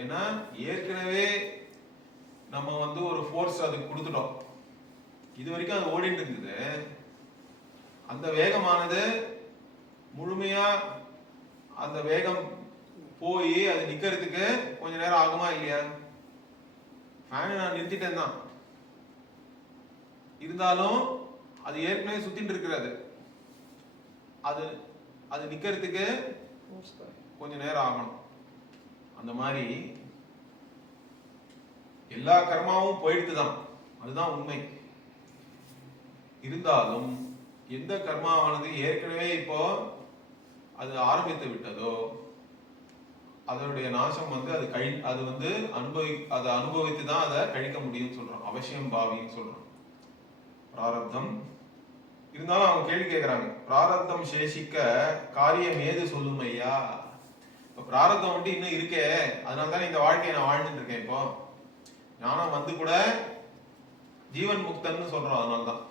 ஏன்னா ஏற்கனவே நம்ம வந்து ஒரு ஃபோர்ஸ் அதுக்கு கொடுத்துட்டோம். இது வரைக்கும் அது ஓடிட்டு இருந்தது. அந்த வேகமானது முழுமையா அந்த வேகம் போய் அது நிக்கிறதுக்கு கொஞ்ச நேரம் ஆகுமா இல்லையா? ஃபேனை நான் நிறுத்திட்டேன் தான், இருந்தாலும் அது ஏற்கனவே சுத்திட்டு இருக்கிறது. அது அது நிக்கிறதுக்கு கொஞ்ச நேரம் ஆகணும். அந்த மாதிரி எல்லா கர்மாவும் போயிடுத்து தான், அதுதான் உண்மை. இருந்தாலும் எந்த கர்மாவானது ஏற்கனவே இப்போ அது ஆரம்பித்து விட்டதோ அதனுடைய நாசம் வந்து அது வந்து அதை அனுபவித்து தான் அதை கழிக்க முடியும்னு சொல்றோம். அவசியம் பாவின்னு சொல்றோம். பிராரப்தம் இருந்தாலும் அவங்க கேள்வி கேட்கிறாங்க, பிராரப்தம் சேஷிக்க காரியம் ஏது சொல்லும் ஐயா? இப்ப பிராரப்தம் வந்து இன்னும் இருக்கே, அதனால தானே இந்த வாழ்க்கையை நான் வாழ்ந்துட்டு இருக்கேன். இப்போ ஞானம் வந்து கூட ஜீவன் முக்தன்னு சொல்றோம். அதனால்தான்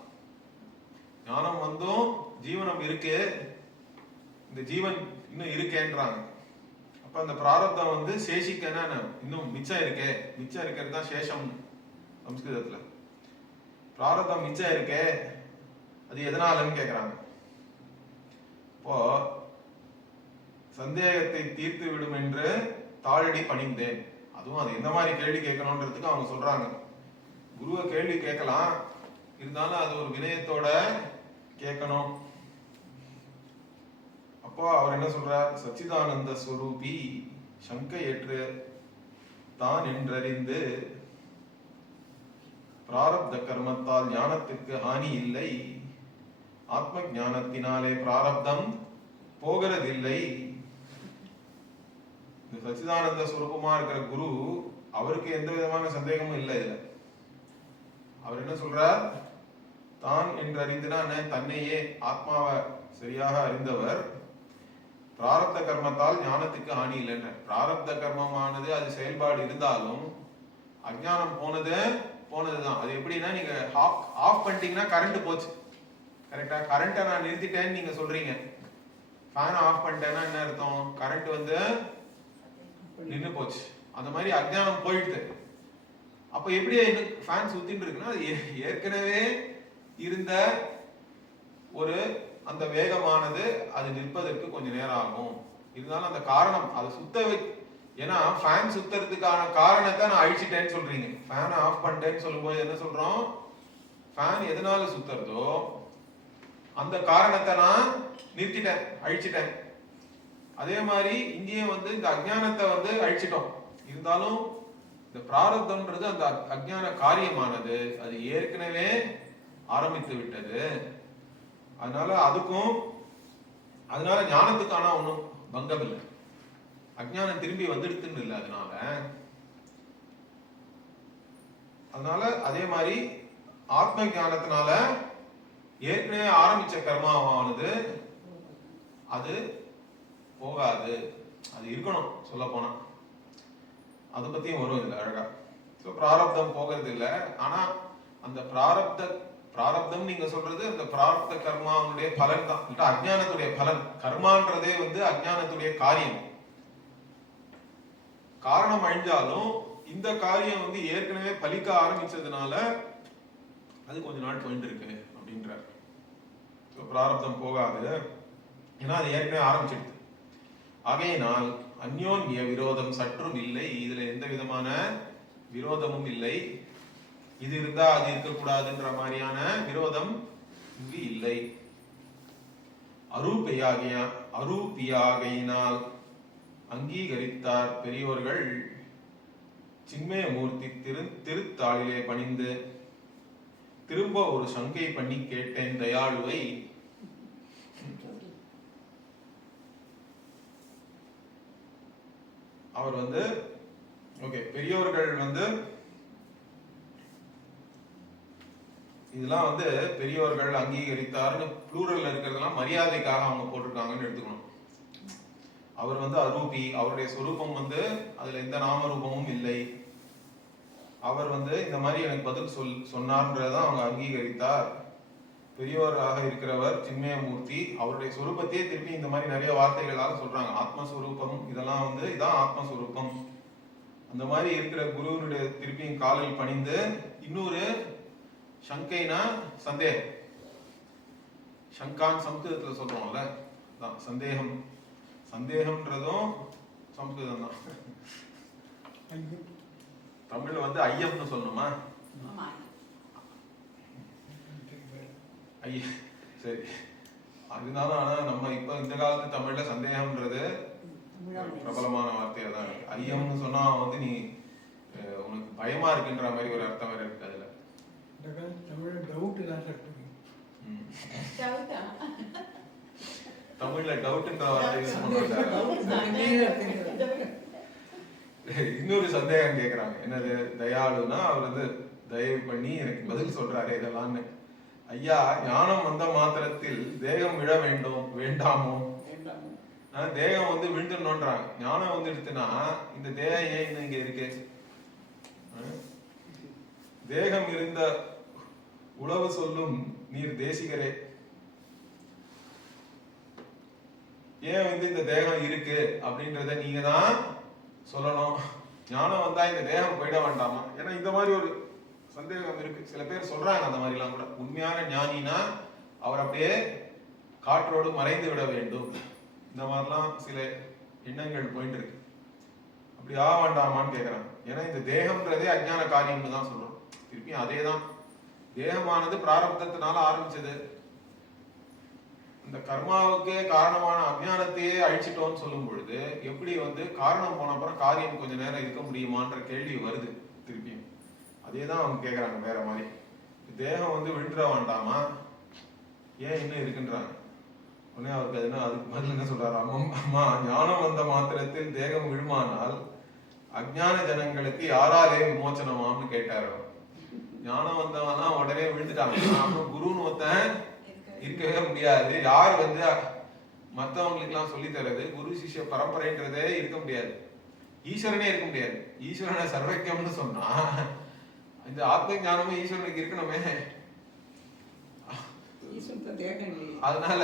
ஞானம் வந்தும் ஜீவனம் இருக்கு, இந்த ஜீவன் இன்னும் இருக்கேன்றாங்க. அப்ப அந்த பிராரப்தம் வந்து சேஷிக்கன்னா இன்னும் மிச்சம் இருக்கே, மிச்சம் இருக்கிறது தான் சேஷம் சம்ஸ்கிருதத்துல. பிராரப்தம் மிச்சம் இருக்கே, அது எதனாலன்னு கேக்குறாங்க. இப்போ சந்தேகத்தை தீர்த்து விடும் என்று தாழடி பணிந்தேன். அதுவும் அது எந்த மாதிரி கேள்வி கேட்கணும்ன்றதுக்கு அவங்க சொல்றாங்க. குருவை கேள்வி கேட்கலாம், இருந்தாலும் அது ஒரு வினயத்தோட கேட்கணும். அப்போ அவர் என்ன சொல்றார்? சச்சிதானந்த ஸ்வரூபி சங்கை ஏற்று தான் என்றறிந்து பிராரப்த கர்மத்தால் ஞானத்திற்கு ஹானி இல்லை, ஆத்ம ஞானத்தினாலே பிராரப்தம் போகிறதில்லை. இந்த சச்சிதானந்த ஸ்வரூபமா இருக்கிற குரு, அவருக்கு எந்த விதமான சந்தேகமும் இல்லை. இதுல அவர் என்ன சொல்றார்? தான் என்று அறிந்துனா தன்னையே ஆத்மாவை சரியாக அறிந்தவர் பிராரப்த கர்மத்தால் ஞானத்துக்கு ஹானி இல்லைன்ற. பிராரப்த கர்மமானது அது செயல்பாடு இருந்தாலும் அஞ்ஞானம் போனதுதான். அது எப்படின்னா, நீங்க ஆஃப் பண்ணிட்டீங்கன்னா கரண்ட் போச்சு, கரெக்டா? கரண்ட்டை நான் நிறுத்திட்டேன்னு நீங்க சொல்றீங்க. ஃபேன் ஆஃப் பண்ணிட்டேன்னா என்ன அர்த்தம்? கரண்ட் வந்து நின்று போச்சு. அந்த மாதிரி அஞ்ஞானம் போயிடுது. அப்ப எப்படி ஃபேன் சுத்திட்டு இருக்குன்னா, ஏற்கனவே இருந்த ஒரு அந்த வேகமானது அது நிற்பதற்கு கொஞ்சம் நேரம் ஆகும். இருந்தாலும் அந்த காரணம் அதை ஏன்னா ஃபேன் சுத்துறதுக்கான காரணத்தை நான் அழிச்சிட்டேன்னு சொல்றீங்க. ஃபேன் ஆஃப் பண்ணிட்டேன்னு சொல்லும்போது என்ன சொல்றோம்? ஃபேன் எதனால சுத்துறதோ அந்த காரணத்தை நான் நிறுத்திட்டேன், அழிச்சிட்டேன். அதே மாதிரி இங்கேயும் வந்து இந்த அஜ்ஞானத்தை வந்து அழிச்சிட்டோம். இருந்தாலும் இந்த பிராரப்தம்ன்றது அந்த அஜ்ஞான காரியமானது அது ஏற்கனவே ஆரம்பித்து விட்டது. அதனால ஞானத்துக்கான ஒன்றும் பங்கம் இல்லை. அஜ்ஞானம் திரும்பி வந்துடுதுன்னு இல்லை. அதனால அதே மாதிரி ஆத்ம ஞானத்தினால ஏற்கனவே ஆரம்பிச்ச கர்மாவானது அது போகாது, அது இருக்கணும். சொல்ல போனா அதை பத்தியும் வரும் இல்லை அழகா. பிராரப்தம் போகிறது இல்லை. ஆனா அந்த பிராரப்தம் நீங்க சொல்றது அந்த பிராரப்த கர்மாவுடைய பலன் தான், அஜ்ஞானத்துடைய பலன். கர்மான்றதே வந்து அஜ்ஞானத்துடைய காரியம். காரணம் அழிஞ்சாலும் இந்த காரியம் வந்து ஏற்கனவே பலிக்க ஆரம்பிச்சதுனால அது கொஞ்ச நாள் போயிட்டு இருக்கு அப்படின்ற. பிராரப்தம் போகாது, ஏன்னா அது ஏற்கனவே ஆரம்பிச்சிடுது. ஆகையினால் அந்யோன்ய விரோதம் சற்றும் இல்லை. இதுல எந்த விதமான விரோதமும் இல்லை. இது இருந்தா அது இருக்கக்கூடாதுன்ற மாதிரியான விரோதம் இங்கு இல்லை. அரூபியாகையினால் அங்கீகரித்தார் பெரியோர்கள். சின்மயமூர்த்தி திருத்தாளிலே பணிந்து திரும்ப ஒரு சங்கை பண்ணி கேட்டேன் தயாளுவை. அவர் வந்து பெரியோர்கள் வந்து இதெல்லாம் வந்து பெரியவர்கள் அங்கீகரித்தார்னு ப்ளூரல்ல இருக்கிறதெல்லாம் மரியாதைக்காக அவங்க போட்டிருக்காங்கன்னு எடுத்துக்கணும். அவர் வந்து அரூபி, அவருடைய சொரூபம் வந்து அதுல எந்த நாம ரூபமும் இல்லை. அவர் வந்து இந்த மாதிரி எனக்கு பதில் சொன்னார்ன்றதான் அவங்க அங்கீகரித்தார். பெரியவராக இருக்கிறவர் சின்மயமூர்த்தி, அவருடைய சொரூபத்தையே திருப்பி இந்த மாதிரி நிறைய வார்த்தைகளால சொல்றாங்க. ஆத்மஸ்வரூபம் இதெல்லாம் வந்து இதான் ஆத்மஸ்வரூபம். அந்த மாதிரி இருக்கிற குருவனுடைய திருப்பியும் காலில் பணிந்து இன்னொரு சங்கைனா சந்தேகம். சங்கான் சம்ஸ்கிருதத்துல சொல்றோம்ல, சந்தேகம். சந்தேகம்ன்றதும் சம்ஸ்கிருதம் தான். தமிழ்ல வந்து ஐயம்னு சொல்லணுமா? ஐய சரி, அதுதான். ஆனா நம்ம இப்ப இந்த காலத்து தமிழ்ல சந்தேகம்ன்றது பிரபலமான வார்த்தையா தான் இருக்கு. ஐயம்னு சொன்னா வந்து நீ உனக்கு பயமா இருக்குன்ற மாதிரி ஒரு அர்த்தம் வேற இருக்கு அதுல. தமிழ்ல டவுட்ன்ற வார்த்தை யூஸ் பண்ணுவாங்க. இன்னொரு சந்தேகம் கேக்குறாங்க, என்னது? தயாளுனா அவர் வந்து தயவு பண்ணி எனக்கு பதில் சொல்றாரு இதெல்லாம்னு. ஐயா, ஞானம் வந்த மாத்திரத்தில் தேகம் விழ வேண்டும் வேண்டாமோ? தேகம் வந்து விழுந்துடணும்ன்றாங்க. ஞானம் வந்து எடுத்துனா இந்த தேகம் ஏன் இன்னும் இங்க இருக்கு? தேகம் இருந்த உழவு சொல்லும் நீர் தேசிகரே, ஏன் வந்து இந்த தேகம் இருக்கு அப்படின்றத நீங்க தான் சொல்லணும். ஞானம் வந்தா இந்த தேகம் போயிட வேண்டாமா? ஏன்னா இந்த மாதிரி ஒரு சந்தேகம் இருக்கு. சில பேர் சொல்றாங்க அந்த மாதிரி எல்லாம் கூட. உண்மையான ஞானினா அவர் அப்படியே காற்றோடு மறைந்து விட வேண்டும், இந்த மாதிரிலாம் சில எண்ணங்கள் போயிட்டு இருக்கு. அப்படி ஆக வேண்டாமான்னு கேக்குறாங்க. ஏன்னா இந்த தேகம்ன்றதே அஜ்ஞான காரியம்னு தான் சொல்றோம். திருப்பி அதே தான். தேகமானது பிராரப்தத்தினால ஆரம்பிச்சது. இந்த கர்மாவுக்கே காரணமான அஜ்ஞானத்தையே அழிச்சிட்டோம்னு சொல்லும் பொழுது எப்படி வந்து காரணம் போன அப்புறம் காரியம் கொஞ்ச நேரம் இருக்க முடியுமான்ற கேள்வி வருது திருப்பியும். அதே தான் அவங்க கேட்கறாங்க வேற மாதிரி. தேகம் வந்து விழுந்துட வேண்டாமா, ஏன் இன்னும் இருக்குன்றாங்க. உடனே அவருக்கு அதுக்கு பதில் என்ன சொல்றாரு? அம்மா, ஞானம் வந்த மாத்திரத்தில் தேகம் விழுமானால் அஜ்ஞான ஜனங்களுக்கு யாராலே விமோச்சனமாம்னு கேட்டாரு. ஞானம் வந்தவனா உடனே விழுந்துட்டாங்க, அப்புறம் குருன்னு ஒருத்தன் இருக்கவே முடியாது. யார் வந்து மற்றவங்களுக்கு எல்லாம் சொல்லி தர்றது? குரு சிஷ்ய பரம்பரைன்றதே இருக்க முடியாது. ஈஸ்வரனே இருக்க முடியாது. ஈஸ்வரனை சர்வக்கியம்னு சொன்னா இந்த ஆத்ம ஞானமும் ஈஸ்வரனுக்கு இருக்கணுமே. அதனால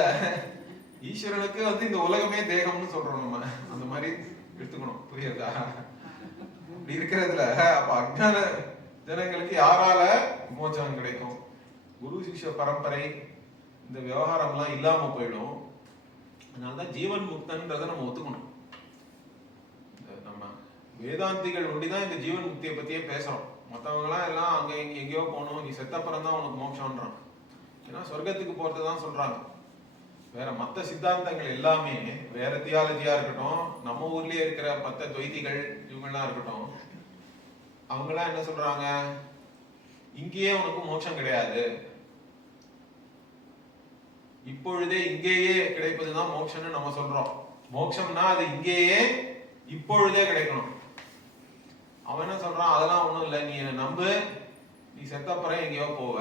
ஈஸ்வரனுக்கு வந்து இந்த உலகமே தேகம்னு சொல்றோம் நம்ம. அந்த மாதிரி எடுத்துக்கணும், புரியுதா? அப்படி இருக்கிறதுல அப்ப அஜ்ஞான ஜனங்களுக்கு யாரால விமோச்சனம் கிடைக்கும்? குரு சிஷ்ய பரம்பரை இந்த விவகாரம்லாம் இல்லாம போயிடும். அதனாலதான் ஜீவன் முக்தன்றதை நம்ம ஒத்துக்கணும். நம்ம வேதாந்திகள் ஒண்டிதான் இந்த ஜீவன் முக்தியை பத்தியே பேசுறோம். மற்றவங்க எல்லாம் அங்க எங்கேயோ போகணும், நீ செத்தப்புறம் தான் உனக்கு மோட்சம்ன்றான். ஏன்னா சொர்க்கத்துக்கு போறதுதான் சொல்றாங்க. வேற மத்த சித்தாந்தங்கள் எல்லாமே வேற தியாலஜியா இருக்கட்டும், நம்ம ஊர்லயே இருக்கிற மத்த துவைதிகள் இவங்கெல்லாம் இருக்கட்டும், அவங்கெல்லாம் என்ன சொல்றாங்க? இங்கேயே உனக்கு மோட்சம் கிடையாது, இப்பொழுதே இங்கேயே கிடைப்பதுதான் மோட்சம்னு நம்ம சொல்றோம். மோட்சம்னா அது இங்கேயே இப்பொழுதே கிடைக்கணும். அவன் என்ன சொல்றான்? அதெல்லாம் ஒண்ணும் இல்லை, நீ என்ன நம்பு, நீ செத்தப்புறம் எங்கேயோ போவ,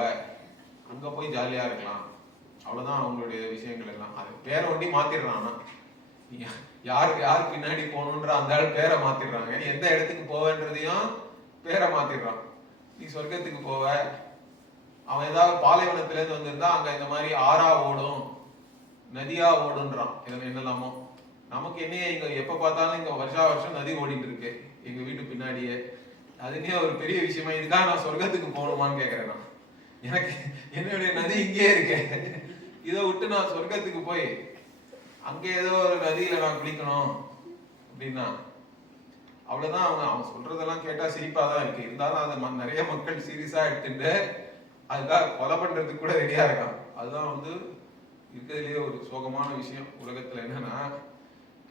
அங்க போய் ஜாலியா இருக்கலாம், அவ்வளவுதான் அவங்களுடைய விஷயங்கள் எல்லாம். அது பேரை ஒண்டி மாத்திடுறான். யாருக்கு பின்னாடி போகணுன்ற அந்த ஆள் பேரை மாத்திடுறாங்க. எந்த இடத்துக்கு போவேன்றதையும் பேரை மாத்திடுறான். நீ சொர்க்கத்துக்கு போவ, அவன் ஏதாவது பாலைவனத்துல இருந்து வந்திருந்தா அங்க இந்த மாதிரி ஆறா ஓடும், நதியா ஓடுன்றான். என்னெல்லாமோ. நமக்கு என்னையே இங்க எப்ப பார்த்தாலும் இங்க வருஷா வருஷம் நதி ஓடிட்டு இருக்கு எங்க வீட்டு பின்னாடியே. அதுனே ஒரு பெரிய விஷயமா இதுதான் நான் சொர்க்கத்துக்கு போகணுமான்னு கேக்குறேன். நான் எனக்கு என்னுடைய நதி இங்கே இருக்கு, இதை விட்டு நான் சொர்க்கத்துக்கு போய் அங்க ஏதோ ஒரு நதியில நான் குளிக்கணும் அப்படின்னா அவ்வளவுதான். அவன் சொல்றதெல்லாம் கேட்டா சிரிப்பா தான் இருக்கு. இருந்தாலும் அதை நிறைய மக்கள் சீரியஸா எடுத்துட்டு அதுக்காக கொலை பண்றதுக்கு கூட ரெடியா இருக்காங்க. அதுதான் வந்து இருக்கிறதுலயே ஒரு சோகமான விஷயம் உலகத்துல. என்னன்னா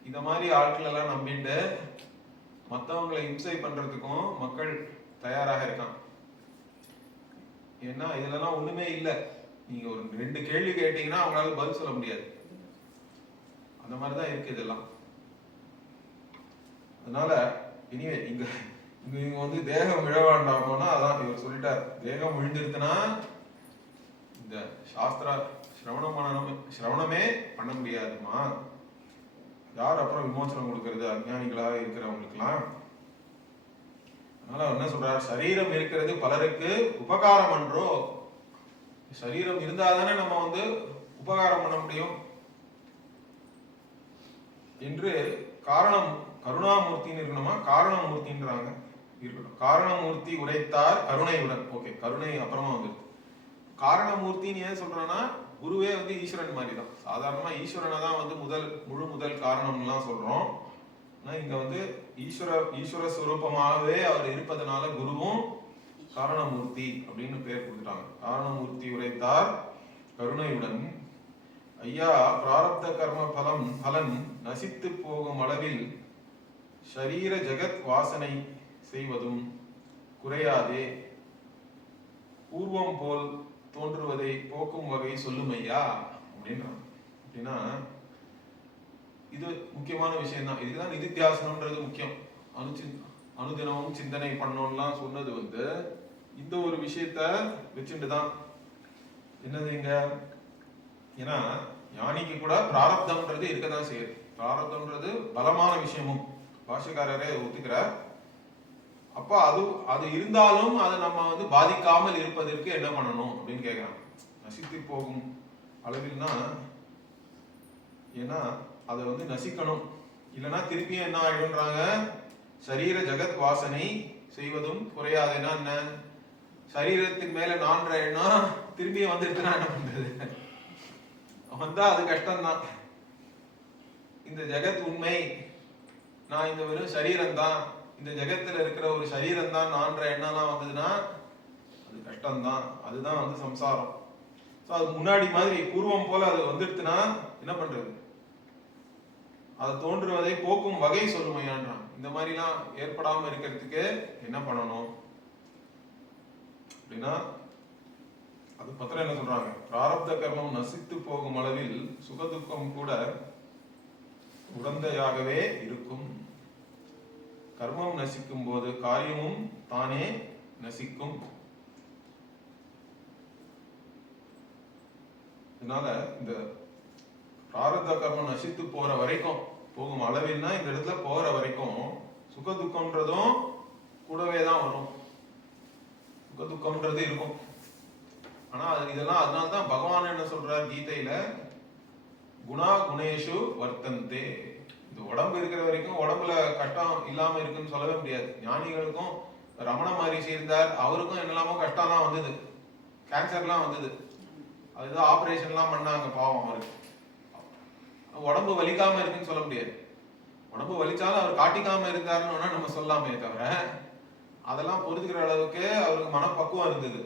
இந்த மாதிரி ஆட்கள் எல்லாம் நம்பிட்டு மற்றவங்களை இம்சை பண்றதுக்கும் மக்கள் தயாராக இருக்காங்க. ஏன்னா இதுலலாம் ஒண்ணுமே இல்லை. நீங்க ஒரு 2 கேள்வி கேட்டீங்கன்னா அவங்களால பதில் சொல்ல முடியாது. அந்த மாதிரிதான் இருக்கு இதெல்லாம். அதனால இனிவே இங்க வந்து தேகம் விழ வேண்டாமோனா அதான் இவர் சொல்லிட்டார். தேகம் விழுந்துருச்சுன்னா இந்த சாஸ்திர சிரவணமே பண்ண முடியாதுமா. யார் அப்புறம் விமோசனம் கொடுக்கறது? அஞ்ஞானிகளாக இருக்கிறவங்களுக்குலாம். அதனால என்ன சொல்றார், சரீரம் இருக்கிறது பலருக்கு உபகாரம் அன்றோ. சரீரம் இருந்தாதானே நம்ம வந்து உபகாரம் பண்ண முடியும் என்று காரணம் கருணாமூர்த்தின்னு இருக்கணுமா, காரணமூர்த்தின்றாங்க இருக்கணும். காரணமூர்த்தி உரைத்தார் கருணையுடன். ஓகே, கருணை அப்புறமா வந்துருக்கு. காரணமூர்த்தின்னு ஏன் சொல்றேன்னா, குருவே வந்து ஈஸ்வரன் மாதிரி தான். சாதாரணமா ஈஸ்வரனை தான் வந்து முதல் காரணம்லாம் சொல்றோம். ஆனா இங்க வந்து ஈஸ்வர சுரூபமாகவே அவர் இருப்பதனால குருவும் காரணமூர்த்தி அப்படின்னு பேர் கொடுத்துட்டாங்க. காரணமூர்த்தி உரைத்தார் கருணையுடன். ஐயா, பிராரப்த கர்ம பலன் நசித்து போகும் அளவில் ஷரீர ஜெகத் வாசனை செய்வதும் குறையாதே, பூர்வம் போல் தோன்றுவதை போக்கும் வகை சொல்லும் ஐயா அப்படின்றாங்க. அப்படின்னா இது முக்கியமான விஷயம் தான். இதுதான் நிதித்தியாசனம்ன்றது முக்கியம். அனுதினமும் சிந்தனை பண்ணோம்லாம் சொன்னது வந்து இந்த ஒரு விஷயத்த வச்சுட்டு தான். என்னது இங்க, ஏன்னா ஞானிக்கு கூட பிராரப்தம்ன்றது இருக்கதான் செய்யுது. பிராரப்தம்ன்றது பலமான விஷயமும் பாஷக்காரரே ஒத்துக்கிறார். அப்ப அது இருந்தாலும் அதை நம்ம வந்து பாதிக்காமல் இருப்பதற்கு என்ன பண்ணணும் அப்படின்னு கேட்கிறாங்க. நசித்து போகும் அளவில்னா, ஏன்னா அதை வந்து நசிக்கணும், இல்லைன்னா திருப்பியும் என்ன ஆயிடும்ன்றாங்க, சரீர ஜெகத் வாசனை செய்வதும் குறையாதுன்னா என்ன, சரீரத்தின் மேல நான்ற எண்ணம் திரும்பியும் வந்துடுச்சுன்னா என்ன பண்றது? வந்தா அது கஷ்டம்தான். இந்த ஜெகத் உண்மை, நான் இந்த வெறும் சரீரம் தான், இந்த ஜெகத்துல இருக்கிற ஒரு சரீரம் தான் நான்ற எண்ணம்லாம் வந்ததுன்னா அது கஷ்டம்தான். அதுதான் வந்து சம்சாரம். ஸோ அது முன்னாடி மாதிரி பூர்வம் போல அது வந்துடுச்சுன்னா என்ன பண்றது? அது தோன்றுவதை போக்கும் வகை சொல்லுமையான்றான். இந்த மாதிரிலாம் ஏற்படாம இருக்கிறதுக்கு என்ன பண்ணணும் அப்படின்னா, அது பத்திரம் என்ன சொல்றாங்க, பிராரப்த கர்மம் நசித்து போகும் அளவில் சுகதுக்கம் கூட உடந்தையாகவே இருக்கும். கர்மம் நசிக்கும் போது காரியமும் தானே நசிக்கும். இதனால இந்த பிராரப்த கர்மம் நசித்து போற வரைக்கும், போகும் அளவில்னா இந்த இடத்துல போற வரைக்கும் சுகதுக்கம்ன்றதும் கூடவே தான் வரும். சுகதுக்கம்ன்றது இருக்கும். ஆனா இதெல்லாம் அதனால்தான் பகவான் என்ன சொல்றார் கீதையில, குணா குணேஷு வர்த்தந்தே. இது உடம்பு இருக்கிற வரைக்கும் உடம்புல கஷ்டம் இல்லாம இருக்குன்னு சொல்லவே முடியாது. ஞானிகளுக்கும் ரமண மகரிஷி இருந்தார், அவருக்கும் என்னெல்லாமோ கஷ்டம்லாம் வந்தது, கேன்சர்லாம் வந்தது, அதுதான் ஆபரேஷன்லாம் பண்ணாங்க பாவம். அவருக்கு உடம்பு வலிக்காம இருக்குன்னு சொல்ல முடியாது. உடம்பு வலிச்சாலும் அவர் காட்டிக்காம இருந்தாருன்னு வேணா நம்ம சொல்லாமே தவிர, அதெல்லாம் பொறுத்துக்கிற அளவுக்கு அவருக்கு மனப்பக்குவம் இருந்தது.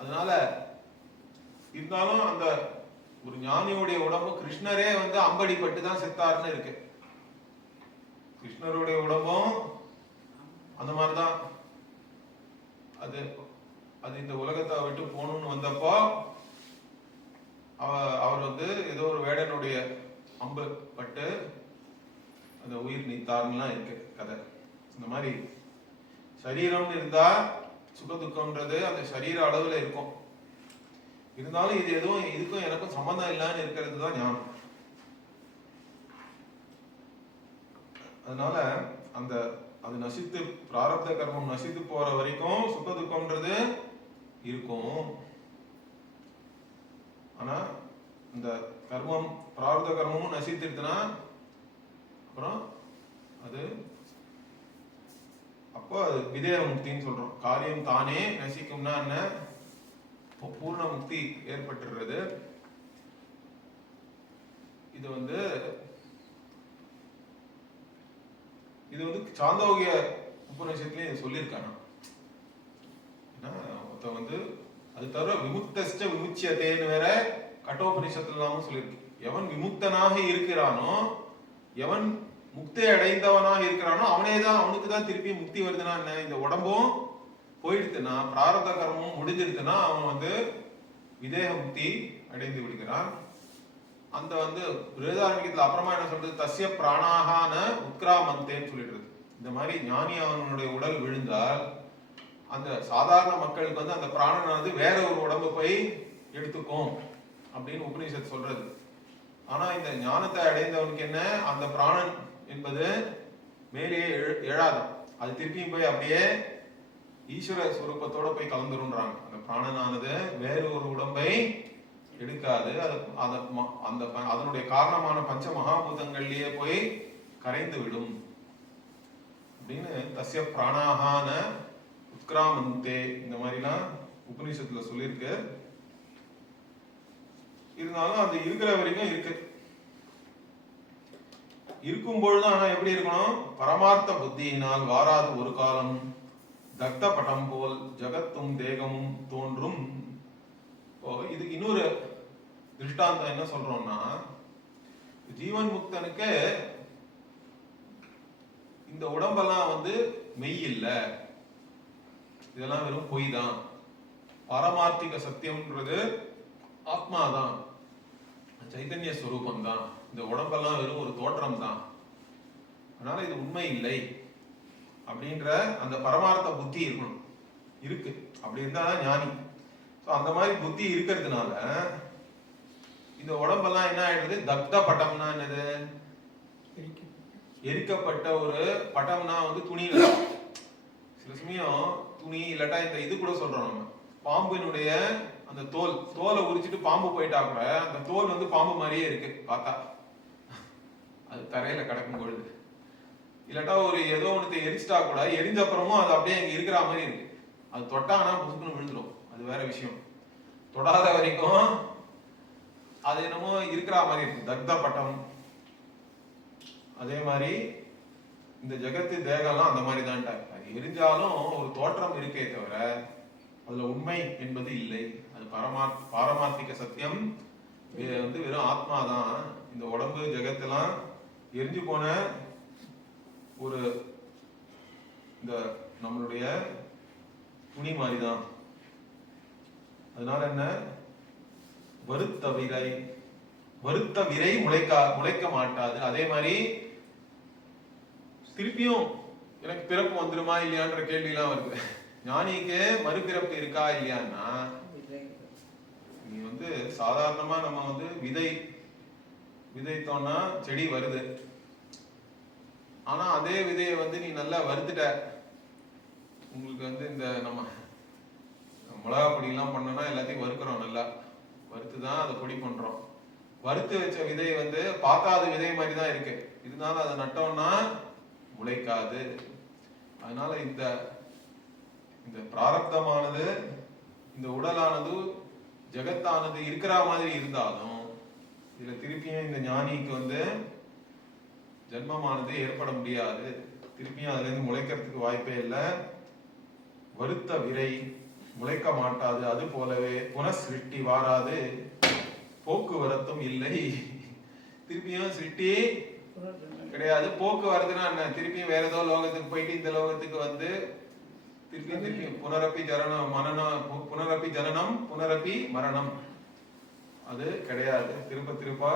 அதனால இருந்தாலும் அந்த ஒரு ஞானியுடைய உடம்பு, கிருஷ்ணரே வந்து அம்படிப்பட்டு தான் செத்தாருன்னு இருக்கு. கிருஷ்ணருடைய உடம்பும் அந்த மாதிரிதான். அது அது இந்த உலகத்தை விட்டு போகணும்னு வந்தப்போ அவர் வந்து ஏதோ ஒரு வேடனுடைய அம்பு பட்டு அந்த உயிர் நீத்தாருலாம் இருக்கு கதை. இந்த மாதிரி சரீரம்னு இருந்தா சுகதுக்கம்ன்றது அந்த சரீர அளவுல இருக்கும். இருந்தாலும் இது எதுவும் இதுக்கும் எனக்கும் சம்பந்தம் இல்லைன்னு இருக்கிறது தான் ஞானம். அதனால அந்த அது நசித்து, பிராரப்த கர்மம் நசித்து போற வரைக்கும் சுகதுக்கம்ன்றது இருக்கும். ஆனா இந்த கர்மம் பிராரப்த கர்மமும் நசித்துடுதுன்னா அப்புறம் அது அப்போ அது விதேக முக்தின்னு சொல்றோம். காரியம் தானே நசிக்கும்னா என்ன, பூர்ண முக்தி ஏற்பட்டுறது. இது வந்து சாந்தோக்கிய உபநிஷத்துலயும் சொல்லியிருக்காங்க. வந்து அது தவிர விமுக்தஸ்ட விமுச்சியத்தேன்னு வேற கட்டோபனிஷத்துலாமும் சொல்லியிருக்கு. எவன் விமுக்தனாக இருக்கிறானோ, எவன் முக்தி அடைந்தவனாக இருக்கிறானோ அவனுக்கு தான் திருப்பி முக்தி வருதுன்னா என்ன, இந்த உடம்பும் போயிடுத்துனா பிராரப்த கர்மமும் முடிஞ்சிருச்சுன்னா அவன் வந்து விதேக முக்தி அடைந்து விடுகிறான். அந்த வந்து வேதாரண்யத்துல அப்புறமா என்ன சொல்றது, தஸ்ய பிராணாகான உத்கிராமந்தேன்னு சொல்லிட்டு. இந்த மாதிரி ஞானி அவனுடைய உடல் விழுந்தால் அந்த சாதாரண மக்களுக்கு வந்து அந்த பிராணனானது வேற ஒரு உடம்பு போய் எடுத்துக்கும் அப்படின்னு உபநிஷத் சொல்றது. ஆனா இந்த ஞானத்தை அடைந்தவனுக்கு என்ன, அந்த பிராணன் என்பது மேலேயே எழாதான், அது திருப்பியும் போய் அப்படியே ஈஸ்வர சுரூபத்தோட போய் கலந்துருன்றாங்க. அந்த பிராணனானது வேறு ஒரு உடம்பை எடுக்காது, அது அந்த அதனுடைய காரணமான பஞ்ச மகாபூதங்கள்லயே போய் கரைந்து விடும் அப்படின்னு தஸ்ய பிராணாகான உத்கிராமந்தே இந்த மாதிரிலாம் உபநிஷத்துல சொல்லியிருக்கு. இருந்தாலும் அது இருக்கிற வரைக்கும் இருக்கு. இருக்கும் பொழுது ஆனா எப்படி இருக்கணும், பரமார்த்த புத்தியினால் வாராது ஒரு காலம் தக்த பட்டம் போல் ஜகத்தும் தேகமும் தோன்றும். இதுக்கு இன்னொரு திருஷ்டாந்தம் என்ன சொல்றோம்னா, ஜீவன் முக்தனுக்கு இந்த உடம்பெல்லாம் வந்து மெய் இல்ல, இதெல்லாம் வெறும் பொய் தான். பாரமார்த்திக சத்தியம்ன்றது ஆத்மாதான், சைத்தன்ய ஸ்வரூபம் தான். இந்த உடம்பெல்லாம் வெறும் ஒரு தோற்றம் தான், அதனால இது உண்மை இல்லை அப்படின்ற அந்த பரமார்த்த புத்தி இருக்கணும். இருக்கு, அப்படி இருந்தாதான் ஞானி. அந்த மாதிரி புத்தி இருக்கிறதுனால இந்த உடம்பெல்லாம் என்ன ஆயிடுது, தக்த பட்டம்னா என்னது, எரிக்கப்பட்ட ஒரு பட்டம்னா வந்து துணி. சில சமயம் துணி இல்லாட்டா இந்த இது கூட சொல்றோம் நம்ம, பாம்பினுடைய அந்த தோலை உரிச்சிட்டு பாம்பு போயிட்டா கூட அந்த தோல் வந்து பாம்பு மாதிரியே இருக்கு பார்த்தா, அது தரையில கிடக்கும் பொழுது. இல்லாட்டா ஒரு ஏதோ ஒன்று எரிச்சிட்டா கூட எரிஞ்ச அப்புறமும் அது அப்படியே இங்க இருக்கிற மாதிரி இருக்கு. அது தொட்டானா புசுக்குன்னு விழுந்துடும், அது வேற விஷயம். தொடாத வரைக்கும் அது என்னமோ இருக்கிற மாதிரி இருக்கு, தக்த பட்டம். அதே மாதிரி இந்த ஜெகத்து தேகம்லாம் அந்த மாதிரி தான். அது எரிஞ்சாலும் ஒரு தோற்றம் இருக்கே தவிர அதுல உண்மை என்பது இல்லை. அது பாரமார்த்திக சத்தியம் வந்து வெறும் ஆத்மாதான். இந்த உடம்பு ஜெகத்தெல்லாம் எரிஞ்சு போன ஒரு இந்த நம்மளுடைய துணி மாதிரிதான். அதனால என்ன, வருத்த விரை முளைக்க மாட்டாது. அதே மாதிரி திருப்பியும் எனக்கு பிறப்பு வந்துருமா இல்லையான்ற கேள்வி எல்லாம் வருது. ஞானிக்கு மறுபிறப்பு இருக்கா இல்லையான்னா, நீ வந்து சாதாரணமா நம்ம வந்து விதைத்தோம்னா செடி வருது. ஆனா அதே விதையை வந்து நீ நல்லா வறுத்துட்ட. உங்களுக்கு வந்து இந்த நம்ம மிளகா பொடி எல்லாம் பண்ணோம்னா எல்லாத்தையும் வறுக்கிறோம், நல்லா வறுத்துதான் அதை பொடி பண்றோம். வறுத்து வச்ச விதை வந்து பார்க்காத விதை மாதிரி தான் இருக்கு, இருந்தாலும் அதை நட்டோம்னா முளைக்காது. அதனால இந்த இந்த பிராரப்தமானது, இந்த உடலானது ஜெகத்தானது இருக்கிற மாதிரி இருந்தாலும் இதுல திருப்பியும் இந்த ஞானிக்கு வந்து ஜென்மமானது ஏற்பட முடியாது. திருப்பியும் அதுல இருந்து முளைக்கிறதுக்கு வாய்ப்பே இல்லை. வருத்த விரை முளைக்க மாட்டாது. அது போலவே புனசிருஷ்டி வாராது, போக்குவரத்தும் இல்லை. திருப்பியும் சிருஷ்டி கிடையாது. போக்குவரத்துனா என்ன, திருப்பியும் வேற ஏதோ லோகத்துக்கு போயிட்டு இந்த லோகத்துக்கு வந்து திருப்பியும் புனரப்பி ஜனனம் புனரப்பி மரணம், அது கிடையாது. திருப்ப பிறப்பு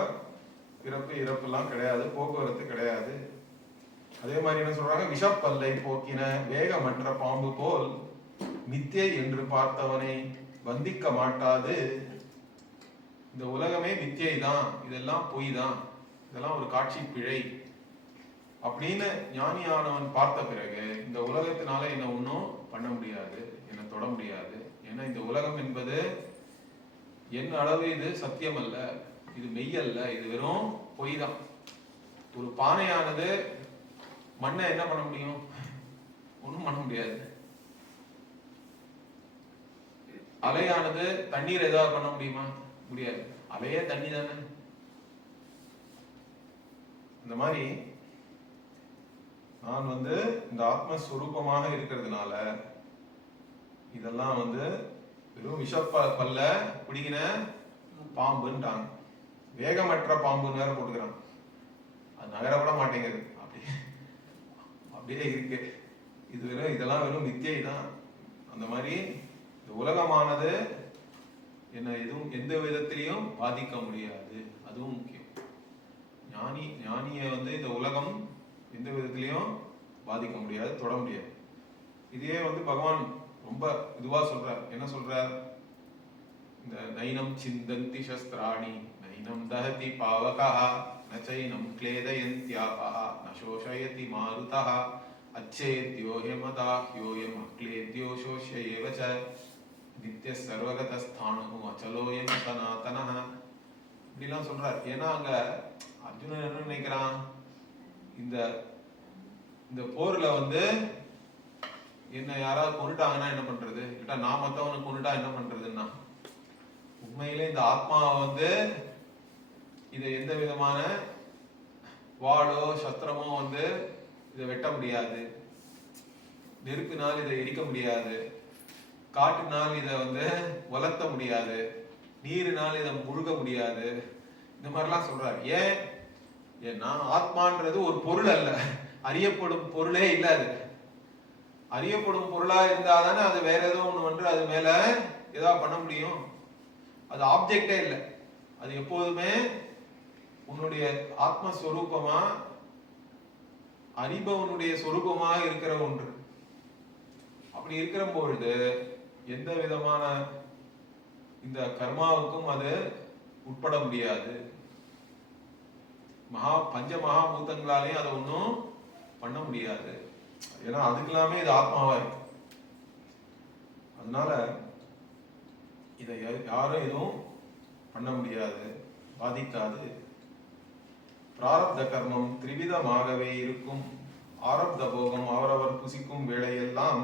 இறப்பு எல்லாம் கிடையாது, போக்குவரத்து கிடையாது. அதே மாதிரி என்ன சொல்றாங்க, விஷப்பல்லை போக்கின வேகமற்ற பாம்பு போல் மித்தியை என்று பார்த்தவனை வந்திக்க மாட்டாது. இந்த உலகமே மித்தியை தான், இதெல்லாம் பொய் தான், இதெல்லாம் ஒரு காட்சி பிழை அப்படின்னு ஞானியானவன் பார்த்த பிறகு இந்த உலகத்தினால என்ன ஒன்றும் பண்ண முடியாது, என்ன தொட முடியாது. ஏன்னா இந்த உலகம் என்பது என் அளவு இது சத்தியம் அல்ல, இது மெய்யல்ல, இது வெறும் பொய் தான். ஒரு பானையானது மண்ணை என்ன பண்ண முடியும், ஒன்றும் பண்ண முடியாது. அலையானது தண்ணீர் ஏதாவது பண்ண முடியுமா, முடியாது. அலையே தண்ணி தானே. இந்த மாதிரி நான் வந்து இந்த ஆத்மஸ்வரூபமாக இருக்கிறதுனால இதெல்லாம் வந்து வெறும் விஷப்பல்ல பிடிக்கின பாம்புன்றாங்க. வேகமற்ற பாம்புன்னு வேற போட்டுக்கிறான், அது நகர கூட மாட்டேங்குது, அப்படியே இருக்கு. இது வெறும் இதெல்லாம் வெறும் மித்தியை தான். அந்த மாதிரி இந்த உலகமானது என்ன எதுவும் எந்த விதத்திலையும் பாதிக்க முடியாது, அதுவும் முக்கியம். ஞானிய வந்து இந்த உலகம் எந்த விதத்திலையும் பாதிக்க முடியாது, தொட முடியாது. இதே வந்து பகவான் ரொம்ப இதுவா சொல்றார். என்ன சொல்றார்? இந்த நைனம் சிந்தந்தி சஸ்திராணி நைனம் தஹதி பாவகா நச்சைனம் க்லேதயந்த்யாபஹ நசோஷயதி மாருதஹ அச்சேத்யோ ஹிமதா யோயம் அக்லேத்யோ சோஷ்யேவ ச நித்ய சர்வகதஸ்தானு அச்சலோயம் சனாதனஹ இப்படிலாம் சொல்றார். ஏன்னா அங்க அர்ஜுனன் என்ன நினைக்கிறான், இந்த இந்த போர்ல வந்து என்ன யாராவது கொண்டுட்டாங்கன்னா என்ன பண்றது, இல்ல நான் மத்தவனை கொண்டுட்டா என்ன பண்றதுன்னா, உண்மையிலே இந்த ஆத்மாவை வந்து இதை எந்த விதமான வாளோ சத்திரமோ வந்து இதை வெட்ட முடியாது, நெருப்பினால் இதை எரிக்க முடியாது, காட்டினால் இதை வந்து வளர்த்த முடியாது, நீரினால் இதை முழுக முடியாது, இந்த மாதிரிலாம் சொல்றாரு. ஏன்னா ஆத்மான்றது ஒரு பொருள் அல்ல, அறியப்படும் பொருளே இல்லாது. அறியப்படும் பொருளா இருந்தாதானே அது வேற ஏதோ ஒண்ணு வந்து அது மேல ஏதாவது பண்ண முடியும். அது ஆப்ஜெக்டே இல்லை, அது எப்போதுமே உன்னுடைய ஆத்மஸ்வரூபமா அறிபவனுடைய சொரூபமா இருக்கிற ஒன்று. அப்படி இருக்கிற பொழுது எந்த விதமான இந்த கர்மாவுக்கும் அது உட்பட முடியாது. பஞ்ச மகாபூதங்களாலையும் அதை ஒன்றும் பண்ண முடியாது. ஏன்னா அதுக்கெல்லாமே இது ஆத்மாவா இருக்கு. அதனால இதை யாரும் எதுவும் பண்ண முடியாது, பாதிக்காது. பிராரப்த கர்மம் திரிவிதமாகவே இருக்கும். ஆரப்த போகம் அவரவர் புசிக்கும் வேளையெல்லாம்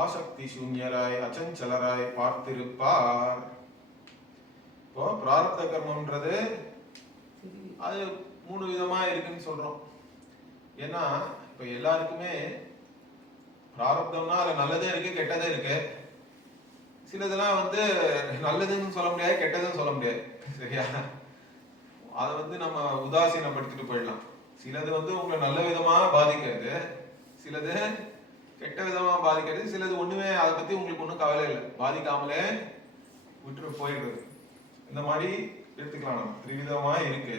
ஆசக்தி சூன்யராய் அச்சஞ்சலராய் பார்த்திருப்பார். இப்போ பிராரப்த கர்மம்ன்றது அது 3 விதமா இருக்குன்னு சொல்றோம். ஏன்னா இப்ப எல்லாருக்குமே பிராரப்தம்னா அது நல்லதே இருக்கு கெட்டதே இருக்கு. சிலதெல்லாம் வந்து நல்லதுன்னு சொல்ல முடியாது, கெட்டதுன்னு சொல்ல முடியாது. சரியா? அதை வந்து நம்ம உதாசீனப்படுத்திட்டு போயிடலாம். சிலது வந்து உங்களை நல்ல விதமா பாதிக்கிறது, சிலது கெட்ட விதமா பாதிக்கிறது, சிலது ஒண்ணுமே அதை பத்தி உங்களுக்கு ஒன்றும் கவலை இல்லை, பாதிக்காமலே விட்டு போயிடுறது. இந்த மாதிரி எடுத்துக்கலாம். நம்ம 3 விதமா இருக்கு.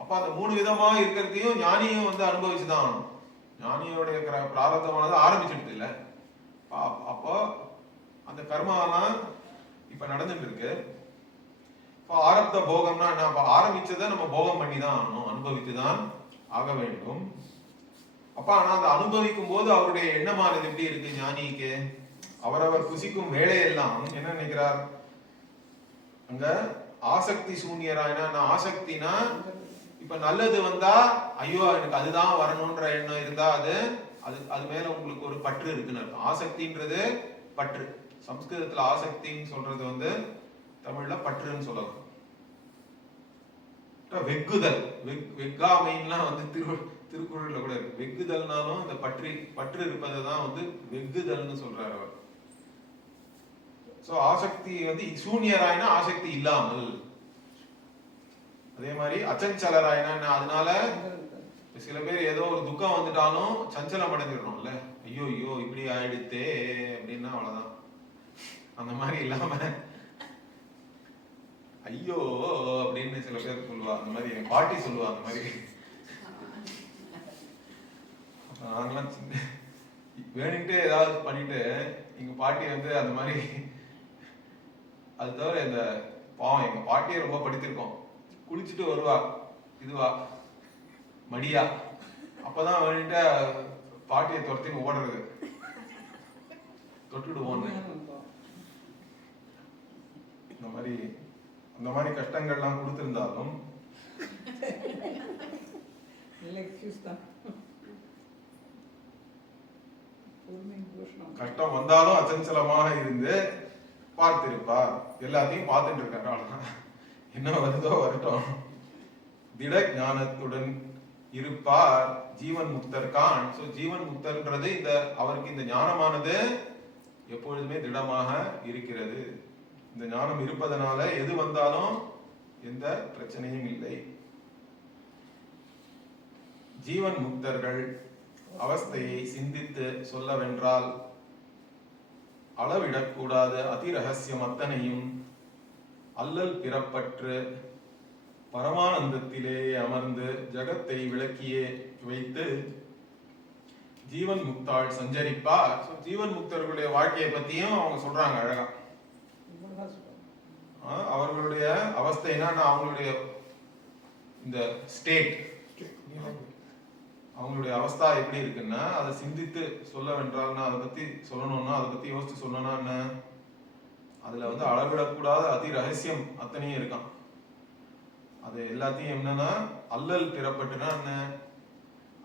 அப்ப அந்த 3 விதமா இருக்கிறதையும் ஞானியும் வந்து அனுபவிச்சுதான் ஆகணும். ஞானியோடைய பிராரப்தமானது ஆரம்பிச்சுடுது இல்ல. அப்போ அந்த கர்மாலாம் இப்ப நடந்துட்டு இருக்கு. இப்போ ஆரப்த போகம்னா என்ன? அப்ப ஆரம்பிச்சதை நம்ம போகம் பண்ணி தான் ஆகணும், அனுபவித்துதான் ஆக வேண்டும். அப்ப ஆனா அதை அனுபவிக்கும் போது அவருடைய எண்ணமானது எப்படி இருக்கு? ஞானிக்கு அவரவர் புசிக்கும் வேலையெல்லாம் என்ன நினைக்கிறார்? அங்க ஆசக்தி சூன்யரா. என்ன ஆசக்தினா, இப்ப நல்லது வந்தா ஐயோ எனக்கு அதுதான் வரணும்ன்ற எண்ணம் இருந்தா அது அது மேல உங்களுக்கு ஒரு பற்று இருக்குன்னு அர்த்தம். ஆசக்தின்றது பற்று. சம்ஸ்கிருதத்துல ஆசக்தின்னு சொல்றது வந்து தமிழ்ல பற்றுன்னு சொல்லலாம். வெக்குதல், வெக்காமைன்லாம் வந்து திருக்குறள்ல கூட இருக்கு. வெக்குதல்னாலும் இந்த பற்று இருப்பதை தான் வந்து வெக்குதல்னு சொல்றாரு அவர். சோ ஆசக்தி வந்து சூன்யராயினா ஆசக்தி இல்லாமல். அதே மாதிரி அச்சஞ்சலராயினா, அதனால சில பேர் ஏதோ ஒரு துக்கம் வந்துட்டாலும் சஞ்சலம் அடைஞ்சிடணும்ல, ஐயோ ஐயோ இப்படி ஆயிடுத்தே அப்படின்னா அவ்வளவுதான். அந்த மாதிரி இல்லாம ஐயோ அப்படின்னு சில பேர் சொல்லுவா. அந்த மாதிரி என் பாட்டி சொல்லுவா. அந்த மாதிரி நாங்களாம் வேணுன்ட்டு ஏதாவது பண்ணிட்டு எங்க பாட்டி வந்து அந்த மாதிரி. அது தவிர இந்த பாவம் எங்க பாட்டியே ரொம்ப படித்திருக்கோம். குளிச்சுட்டு வருவா, இதுவா மடியா, அப்பதான் வேணுன்ட்டு பாட்டியை துரத்தின்னு ஓடுறது, தொட்டுடுவோம். அந்த மாதிரி கஷ்டங்கள்லாம் கொடுத்திருந்தாலும் கஷ்டம் வந்தாலும் அச்சஞ்சலமாக இருந்து பார்த்திருப்பார். எல்லாத்தையும் பார்த்துட்டு இருக்காரு. அவ்வளவுதான், என்ன வருதோ வரட்டும். திட ஞானத்துடன் இருப்பார். ஜீவன் முக்தர் கான். சோ ஜீவன் முக்தர்ன்றது இந்த அவருக்கு இந்த ஞானமானது எப்பொழுதுமே திடமாக இருக்கிறது. இந்த ஞானம் இருப்பதனால எது வந்தாலும் எந்த பிரச்சனையும் இல்லை. ஜீவன் முக்தர்கள் அவஸ்தையை சிந்தித்து சொல்லவென்றால் அளவிடக்கூடாத அதிரகசியம் அத்தனையும் அல்லல் பிறப்பற்று பரமானந்தத்திலே அமர்ந்து ஜகத்தை விளக்கியே வைத்து ஜீவன் முக்தாள் சஞ்சரிப்பார். ஜீவன் முக்தர்களுடைய வாழ்க்கையை பத்தியும் அவங்க சொல்றாங்க அழகா. அவர்களுடைய அவஸ்தைனா அவங்களுடைய இந்த ஸ்டேட், அவங்களுடைய அவஸ்தா எப்படி இருக்குன்னா அதை சிந்தித்து சொல்ல வென்றால்னா, அதை பத்தி சொல்லணும்னா, அதை பத்தி யோசிச்சு சொன்னா என்ன, அதுல வந்து அளவிடக்கூடாத அதி ரகசியம் அத்தனையும் இருக்கான். அது எல்லாத்தையும் என்னன்னா அல்லல் பிறப்பட்டுனா என்ன,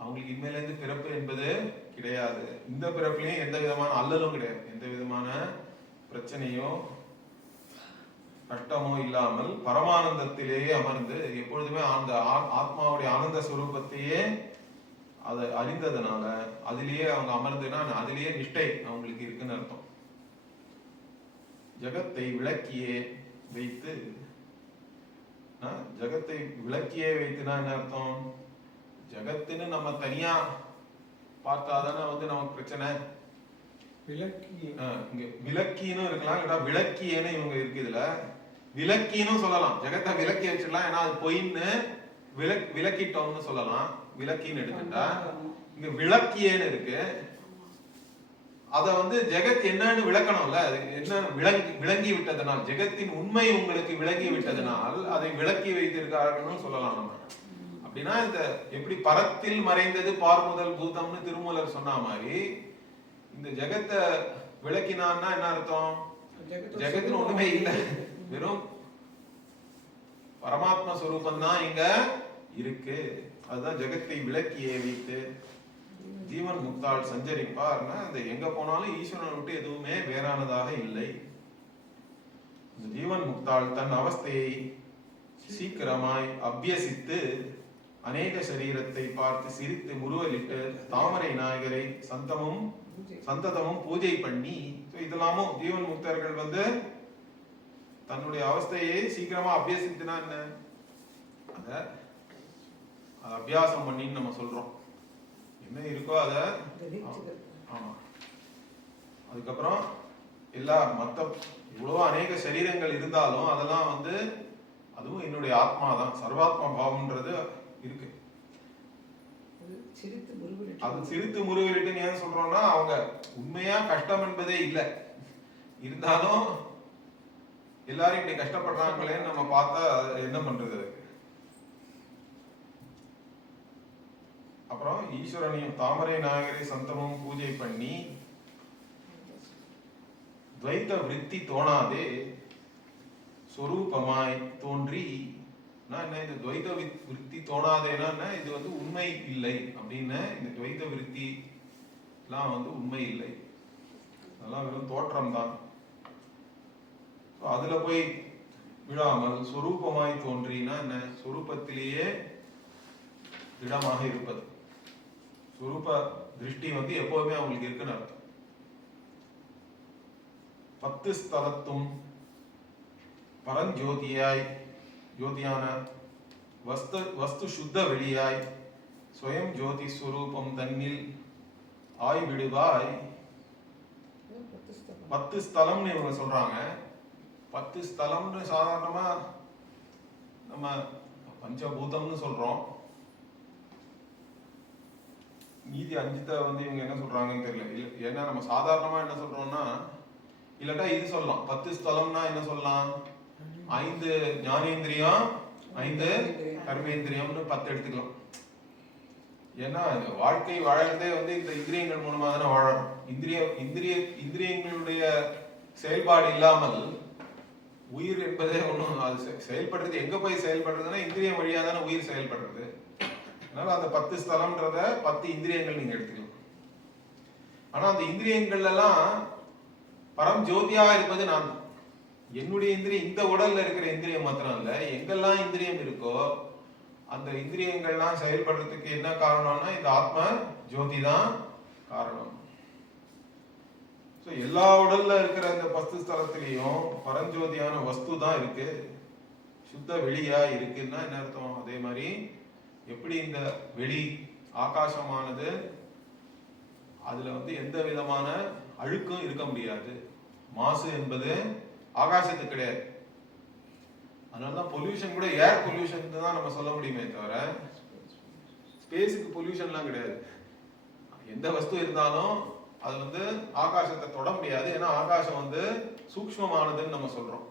அவங்களுக்கு இனிமேல இருந்து பிறப்பு என்பது கிடையாது. இந்த பிறப்புலயும் எந்த விதமான அல்லலும் கிடையாது, எந்த விதமான பிரச்சனையோ கஷ்டமோ இல்லாமல் பரமானந்தத்திலேயே அமர்ந்து எப்பொழுதுமே அந்த ஆத்மாவுடைய ஆனந்த ஸ்வரூபத்தையே அதை அறிந்ததுனால அதிலேயே அவங்க அமர்ந்துனா அதிலேயே நிஷ்டை அவங்களுக்கு இருக்குன்னு அர்த்தம். ஜகத்தை விளக்கியே வைத்து, ஜகத்தை விளக்கியே வைத்துனா என்ன அர்த்தம், ஜகத்துன்னு நம்ம தனியா பார்த்தாதானே வந்து நமக்கு பிரச்சனை. இங்க விளக்கின்னு இருக்கலாம், இல்ல விளக்கியேன்னு இவங்க இருக்கு, இதுல விளக்கின்னு சொல்லலாம், ஜெகத்தை விளக்கி வச்சிடலாம். ஏன்னா அது பொய்ன்னு விளக்கிட்டோம்னு சொல்லலாம், விளக்கின்னு எடுத்துட்டா. இங்க விளக்கியேன்னு இருக்கு, அத வந்து ஜெகத் என்னன்னு விளக்கணும்ல, அது என்ன விளங்கி விட்டதனால், ஜெகத்தின் உண்மை உங்களுக்கு விளங்கி விட்டதனால் அதை விளக்கி வைத்திருக்கார்கள் சொல்லலாம் நம்ம. அப்படின்னா இந்த எப்படி பரத்தில் மறைந்தது பார்முதல் பூதம்னு திருமூலர் சொன்ன மாதிரி இந்த ஜெகத்தை விளக்கினான்னா என்ன அர்த்தம், ஜெகத்துல ஒண்ணுமே இல்லை, வெறும் பரமாத்மா ஸ்வரூபம் தான் இங்க இருக்கு. அதுதான் ஜெகத்தை விளக்கியே வைத்து ஜீவன் முக்தாள் சஞ்சரிப்பார்னா அந்த எங்க போனாலும் ஈஸ்வரனை விட்டு எதுவுமே வேறானதாக இல்லை. இந்த ஜீவன் முக்தாள் தன் அவஸ்தையை சீக்கிரமாய் அபியசித்து அநேக சரீரத்தை பார்த்து சிரித்து முருவலிட்டு தாமரை நாயகரை சந்ததமும் பூஜை பண்ணி, இதெல்லாமும் ஜீவன் முக்தர்கள் வந்து தன்னுடைய அவஸ்தையை சீக்கிரமா அபியசித்துனா என்ன, அத அபியாசம் பண்ணின்னு நம்ம சொல்றோம். என்ன இருக்கோ அத, ஆமா. அதுக்கப்புறம் எல்லா மத்த இவ்வளவு அநேக சரீரங்கள் இருந்தாலும் அதெல்லாம் வந்து அதுவும் என்னுடைய ஆத்மா தான், சர்வாத்மா பாவம்ன்றது இருக்கு. அது சிரித்து முருகலிட்டு ஏன் சொல்றோம்னா அவங்க உண்மையா கஷ்டம் என்பதே இல்லை, இருந்தாலும் எல்லாரும் இப்படி கஷ்டப்படுறாங்களேன்னு நம்ம பார்த்தா என்ன பண்றது. அப்புறம் ஈஸ்வரனையும் தாமரை நாயகரை சந்தமும் பூஜை பண்ணி துவைத்த விருத்தி தோணாதே சொரூபமாய் தோன்றி, என்ன இந்த துவைத விருத்தி தோணாதேனா என்ன, இது வந்து உண்மை இல்லை அப்படின்னு, இந்த துவைத விருத்தி எல்லாம் வந்து உண்மை இல்லை, அதெல்லாம் வெறும் தோற்றம் தான். அதுல போய் விழாமல் சொரூபமாய் தோன்றினா என்ன, சொரூபத்திலேயே திடமாக இருப்பது. சொரூப திருஷ்டி வந்து எப்போதுமே அவங்களுக்கு இருக்குன்னு அர்த்தம். 10 ஸ்தலத்தும் பரஞ்சோதியாய் ஜோதியான வஸ்து சுத்த வெளியாய் ஸ்வயம் ஜோதி ஸ்வரூபம் தன்னில் ஆய் விடுவாய். 10 ஸ்தலம்னு இவங்க சொல்றாங்க. 10 ஸ்தலம்னு சாதாரணமா நம்ம பஞ்சபூதம்னு சொல்றோம், மீதி 5 வந்து இவங்க என்ன சொல்றாங்கன்னு தெரியல. ஏன்னா நம்ம சாதாரணமா என்ன சொல்றோம்னா, இல்லட்டா இது சொல்லலாம், 10 ஸ்தலம்னா என்ன சொல்லலாம், 5 ஞானேந்திரியம் 5 கர்மேந்திரியம்னு 10 எடுத்துக்கலாம். ஏன்னா வாழ்க்கை வாழறதே வந்து இந்த இந்திரியங்கள் மூலமா தானே வாழணும். இந்திரியங்களுடைய செயல்பாடு இல்லாமல் உயிர் என்பதே ஒன்றும், அது செயல்படுறது எங்க போய் செயல்படுறதுன்னா இந்திரியம் வழியா தானே உயிர் செயல்படுறது. அதனால அந்த 10 ஸ்தலம்ன்றத 10 இந்திரியங்கள் நீங்க எடுத்துக்கலாம். ஆனா அந்த இந்திரியங்கள் எல்லாம் பரம் ஜோதியா இருப்பது நான். என்னுடைய இந்திரியம் இந்த உடல்ல இருக்கிற இந்திரியம் மாத்திரம் இல்ல, எங்கெல்லாம் இந்திரியம் இருக்கோ அந்த இந்திரியங்கள்லாம் செயல்படுறதுக்கு என்ன காரணம்னா இந்த ஆத்ம ஜோதி தான் காரணம். எல்லா உடல்ல இருக்கிற இந்த 10 ஸ்தலத்திலையும் பரஞ்சோதியான வஸ்து தான் இருக்கு, சுத்த வெளியா இருக்குன்னா என்ன அர்த்தம். அதே மாதிரி எப்படி இந்த வெளி ஆகாசமானது அதுல வந்து எந்த விதமான அழுக்கும் இருக்க முடியாது, மாசு என்பது ஆகாசத்துக்கு கிடையாது. அதனாலதான் பொல்யூஷன் கூட ஏர் பொல்யூஷன் தான் நம்ம சொல்ல முடியுமே தவிர ஸ்பேஸுக்கு பொல்யூஷன்லாம் கிடையாது. எந்த வஸ்து இருந்தாலும் அது வந்து ஆகாசத்தை தொட முடியாது. ஏன்னா ஆகாசம் சூக்ஷ்மமானதுன்னு நம்ம சொல்றோம்.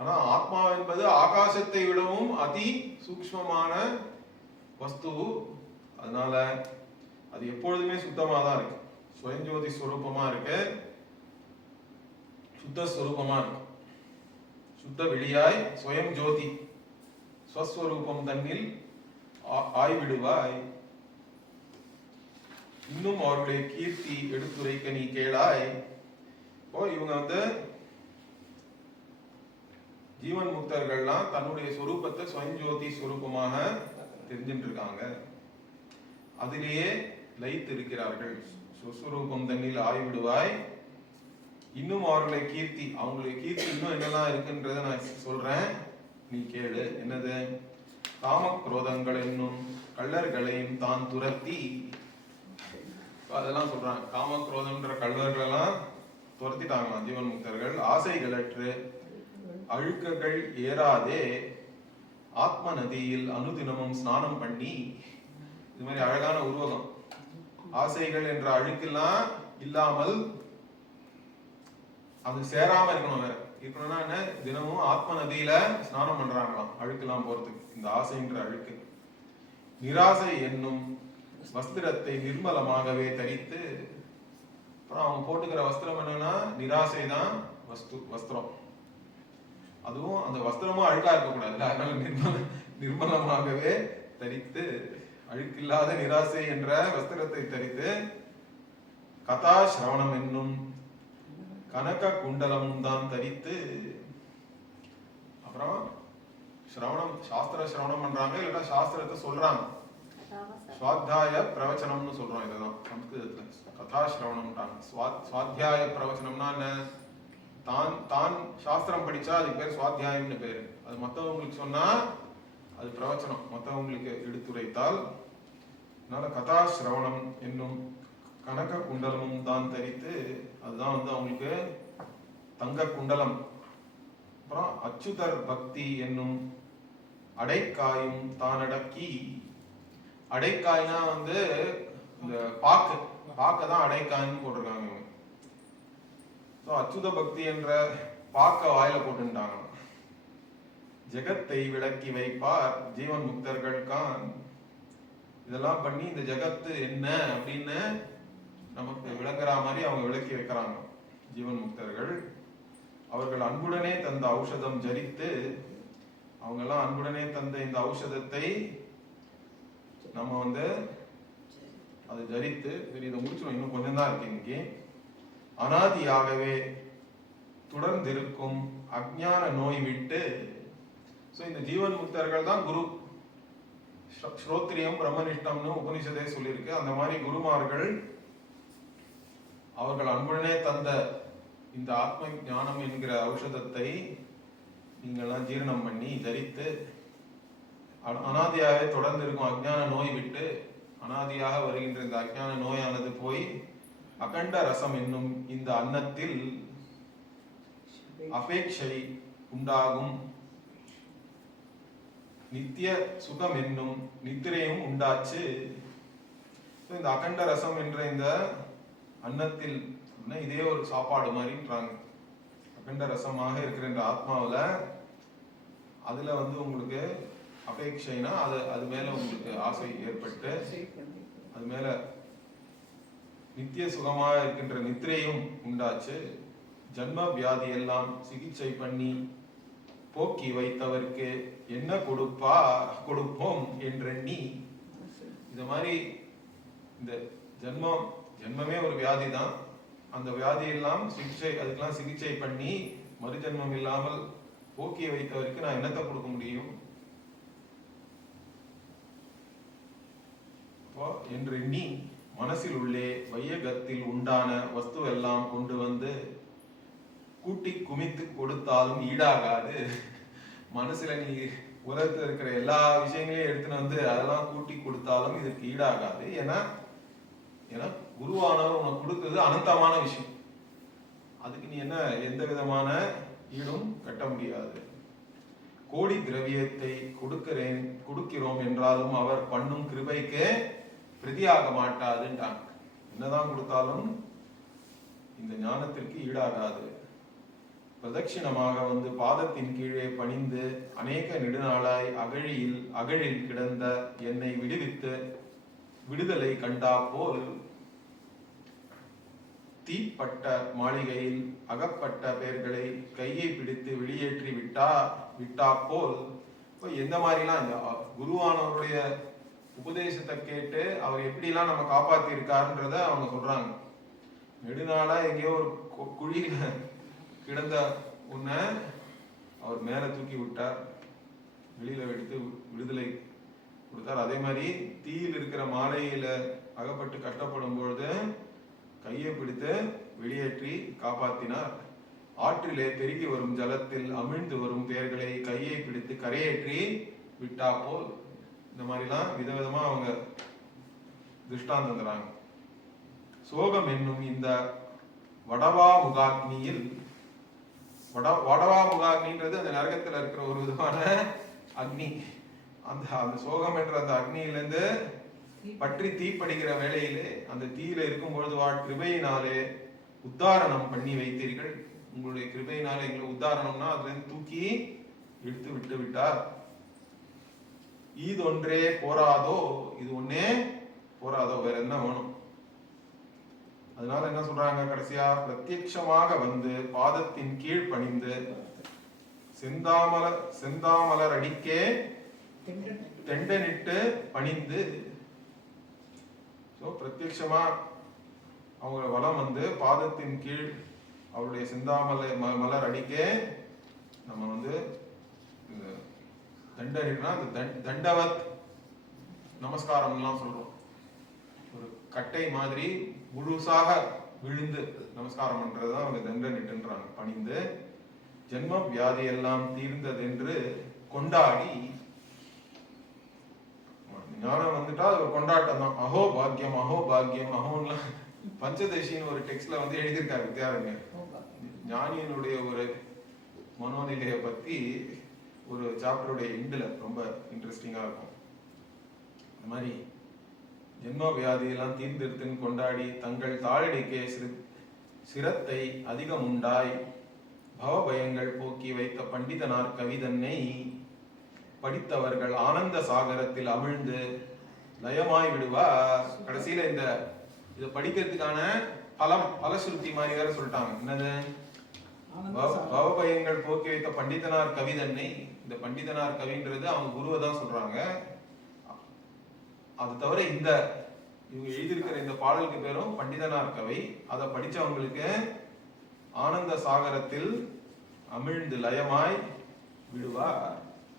ஆனா ஆத்மா என்பது ஆகாசத்தை விடவும் அதி சூக்ஷ்மமான வஸ்து. அதனால அது எப்பொழுதுமே சுத்தமா தான் இருக்கு. சுயஞ்சோதி ஸ்வரூபமா இருக்கு, சுத்த ஸ்வரூபமா இருக்கு. சுத்த வெளியாய் சுயம் ஜோதி ஸ்வஸ்வரூபம் தன்னில் ஆய்விடுவாய். இன்னும் அவருடைய கீர்த்தி எடுத்துரைக்க நீ கேளாய். இப்போ இவங்க ஜீவன் முக்தர்கள்லாம் தன்னுடைய சொரூபத்தை சுயஞ்சோதி ஸ்வரூபமாக தெரிஞ்சுட்டு இருக்காங்க. அதிலேயே லயித்து இருக்கிறார்கள். சுஸ்வரூபம் தன்னில் ஆய்விடுவாய். இன்னும் அவர்களுடைய கீர்த்தி, அவங்களுடைய கீர்த்தி இன்னும் என்னெல்லாம் இருக்குன்றத நான் சொல்றேன், நீ கேளு. என்னது? காம குரோதங்கள் என்னும் கள்ளர்களையும் தான் துரத்தி, அதெல்லாம் சொல்றாங்க. காம குரோதம்ன்ற கள்ளர்கள் எல்லாம் துரத்திட்டாங்களாம் ஜீவன் முக்தர்கள். ஆசைகளற்று அழுக்குகள் ஏறாதே ஆத்ம நதியில் அனுதினமும் ஸ்நானம் பண்ணி, இது மாதிரி அழகான உருவகம். ஆசைகள் என்ற அழுக்கெல்லாம் இல்லாமல் அது சேராம இருக்கணும். வேற இருக்கணும்னா என்ன? தினமும் ஆத்ம நதியில ஸ்நானம் பண்றாங்களாம் அழுக்கெல்லாம் போறதுக்கு. இந்த ஆசைன்ற அழுக்கு. நிராசை என்னும் வஸ்திரத்தை நிர்மலமாகவே தரித்து, அப்புறம் அவங்க போட்டுக்கிற வஸ்திரம் என்னன்னா நிராசை தான் வஸ்திரம். அதுவும் அந்த வஸ்திரமும் அழுக்கா இருக்கக்கூடாது. அதனால நிர்மலமாகவே தரித்து, அழுக்கில்லாத நிராசை என்ற வஸ்திரத்தை தரித்து, கதா சிரவணம் என்னும் கனக குண்டலமும் தான் தரித்து, அப்புறம் சிரவணம் சாஸ்திர சிரவணம் பண்றாங்க, இல்லைன்னா சாஸ்திரத்தை சொல்றாங்க. சுவாத்தியாய பிரவச்சனம்னு சொல்றோம். இதுதான் சம்ஸ்கிருதத்துல கதா சிரவணம்ட்டாங்க. சுவாத்தியாய பிரவச்சனம்னா என்ன? தான் சாஸ்திரம் படிச்சா அதுக்கு பேர் சுவாத்தியாயம்னு பேரு. அது மற்றவங்களுக்கு சொன்னா அது பிரவச்சனம், மற்றவங்களுக்கு எடுத்துரைத்தால். அதனால கதா சிரவணம் என்னும் கனக குண்டலமும் தான் தரித்து, அதுதான் அவங்களுக்கு தங்க குண்டலம். அப்புறம் அச்சுதர் பக்தி என்னும் அடைக்காயும் தானடக்கி. அடைக்காய்னா இந்த பாக்க தான் அடைக்காய்னு போட்டிருக்காங்க. அச்சுத பக்தி என்ற பாக்க வாயில போட்டுட்டாங்க. ஜெகத்தை விளக்கி வைப்பார் ஜீவன் முக்தர்கள் கான். இதெல்லாம் பண்ணி இந்த ஜெகத்து என்ன அப்படின்னு நமக்கு விளங்குற மாதிரி அவங்க விளக்கி வைக்கிறாங்க ஜீவன் முக்தர்கள். அவர்கள் அன்புடனே தந்த ஔஷதம் ஜரித்து, அவங்க எல்லாம் அன்புடனே தந்த இந்த ஔஷதத்தை நம்ம அதை ஜரித்து, சரி இதை முடிச்சிடும், இன்னும் கொஞ்சம் தான் இருக்கு இன்னைக்கு. அனாதியாகவே தொடர்ந்திருக்கும் அஞ்ஞான நோய் விட்டு. இந்த ஜீவன் முக்தர்கள் தான் குரு. ஸ்ரோத்ரியம் பிரம்மனிஷ்டம்னு உபனிஷதே சொல்லியிருக்கு. அந்த மாதிரி குருமார்கள் அவர்கள் அன்புடனே தந்த இந்த ஆத்ம ஞானம் என்கிற ஔஷதத்தை நீங்கள்லாம் ஜீரணம் பண்ணி தரித்து, அனாதியாகவே தொடர்ந்து இருக்கும் அஞ்ஞான நோய் விட்டு, அனாதியாக வருகின்ற இந்த அஞ்ஞான நோயானது போய் அகண்ட ரசம் என்னும் இந்த அன்னத்தில் அபேட்சை உண்டாகும் நித்திய சுகம் என்னும் நித்திரையும் உண்டாச்சு. இந்த அகண்ட ரசம் என்ற இந்த அன்னத்தில் இதே ஒரு சாப்பாடு மாதிரின்றாங்க. அகண்ட ரசமாக இருக்கிற இந்த ஆத்மாவில அதுல உங்களுக்கு அபேட்சைனா அது மேல உங்களுக்கு ஆசை ஏற்பட்டு, அது மேல நித்திய சுகமாக இருக்கின்ற நித்திரையும் உண்டாச்சு. ஜன்ம வியாதி எல்லாம் சிகிச்சை பண்ணி போக்கி வைத்தவருக்கு என்ன கொடுப்போம் என்றெண்ணி. இந்த மாதிரி இந்த ஜென்மமே ஒரு வியாதி தான். அந்த வியாதியெல்லாம் அதுக்கெல்லாம் சிகிச்சை பண்ணி மறுஜென்மம் இல்லாமல் போக்கி வைத்தவருக்கு நான் என்னத்தை கொடுக்க முடியும் என்றெண்ணி மனசில் உள்ளே வையகத்தில் உண்டான வஸ்துவெல்லாம் கொண்டு வந்து கூட்டி குமித்து கொடுத்தாலும் ஈடாகாது. மனசுல நீ உலகத்துல இருக்கிற எல்லா விஷயங்களையும் எடுத்துன்னு அதெல்லாம் கூட்டி கொடுத்தாலும் இதற்கு ஈடாகாது. ஏன்னா குருவானவர் உனக்கு கொடுத்தது அனந்தமான விஷயம். அதுக்கு நீ எந்த விதமான ஈடும் கட்ட முடியாது. கோடி திரவியத்தை கொடுக்கிறோம் என்றாலும் அவர் பண்ணும் கிருபைக்கு பிரதியாக மாட்டாதுன்றாங்க. என்னதான் கொடுத்தாலும் இந்த ஞானத்திற்கு ஈடாகாது. பிரதட்சிணமாக வந்து பாதத்தின் கீழே பணிந்து அநேக நெடுநாளாய் அகழில் கிடந்த என்னை விடுவித்து விடுதலை கண்டா போல் தீப்பட்ட மாளிகையில் அகப்பட்ட பேர்களை கையை பிடித்து வெளியேற்றி விட்டா போல். எந்த மாதிரிலாம் இந்த குருவானவருடைய உபதேசத்தை கேட்டு அவர் எப்படிலாம் நம்ம காப்பாத்தி இருக்காருன்றத அவங்க சொல்றாங்க. நெடுநாளா எங்கேயோ ஒரு குழியில கிடந்த உன்னை அவர் மேல தூக்கி விட்டார், வெளியில எடுத்து விடுதலை கொடுத்தார். அதே மாதிரி தீயில் இருக்கிற மாலையில அகப்பட்டு கஷ்டப்படும் பொழுது கையை பிடித்து வெளியேற்றி காப்பாத்தினார். ஆற்றிலே பெருகி வரும் ஜலத்தில் அமிழ்ந்து வரும் பேர்களை கையை பிடித்து கரையேற்றி விட்டா போல். இந்த மாதிரிலாம் விதவிதமா அவங்க திருஷ்டாந்தம் தராங்க. சோகம் என்னும் இந்த வடவா முகாக்னியில், வடவா முகாக்னின்றது அந்த நரகத்தில் இருக்கிற ஒரு விதமான அக்னி. அந்த சோகம் என்ற அந்த அக்னியிலிருந்து பற்றி தீப்படுகிற வேளையிலே அந்த தீயில இருக்கும் பொழுது கிருபையினாலே உத்தாரணம் பண்ணி வைத்தீர்கள். உங்களுடைய கிருபையினாலே எங்களை உத்தாரணம்னா அதுல இருந்து தூக்கி எடுத்து விட்டு விட்டார். இது ஒன்றே போராதோ, இது ஒன்னே போராதோ, வேற என்ன வேணும்? அதனால என்ன சொல்றாங்க கடைசியா, பிரத்யட்சமாக வந்து பாதத்தின் கீழ் பணிந்து செந்தாமலர் அடிக்கே தெண்டனிட்டு பணிந்து. பிரத்யட்சமா அவங்க வலம் வந்து பாதத்தின் கீழ் அவருடைய மலர் அடிக்கே நம்ம வந்து தண்டவத் நமஸ்காரம் எல்லாம் சொல்றோம். ஒரு கட்டை மாதிரி முழுசாக விழுந்து நமஸ்காரம் பண்றதுதான் அவங்க தண்டனிட்டுன்றாங்க. பணிந்து ஜென்ம வியாதி எல்லாம் தீர்ந்ததென்று கொண்டாடி. ஞானம் வந்துட்டா அது ஒரு கொண்டாட்டம் தான். அஹோ பாக்கியம் அஹோ பாக்கியம் அஹோன்லாம் பஞ்சதசின்னு ஒரு டெக்ஸ்ட்ல வந்து எழுதியிருக்காரு வித்யாரண்யர். ஞானியனுடைய ஒரு மனோநிலையை பத்தி ஒரு சாப்டருடைய எண்டுல ரொம்ப இன்ட்ரெஸ்டிங்கா இருக்கும். இந்த மாதிரி ஜென்ம வியாதியெல்லாம் தீர்ந்திருத்துன்னு கொண்டாடி தங்கள் தாழடிக்கே சிரத்தை அதிகம் உண்டாய் பவபயங்கள் போக்கி வைத்த பண்டிதனார் கவிதன்னை படித்தவர்கள் ஆனந்த சாகரத்தில் அமிழ்ந்து லயமாய் விடுவார். கடைசியில இதை படிக்கிறதுக்கான பலசுருத்தி மாதிரி வேற சொல்லிட்டாங்க. என்னது? பவபயங்கள் போக்கி வைத்த பண்டிதனார் கவிதன்னை. இந்த பண்டிதனார் கவின்றது அவங்க குருவை தான் சொல்றாங்க. அது தவிர இவங்க எழுதியிருக்கிற இந்த பாடலுக்கு பேரும் பண்டிதனார் கவி. அதை படிச்சவங்களுக்கு ஆனந்த சாகரத்தில் அமிழ்ந்து லயமாய் விடுவார்.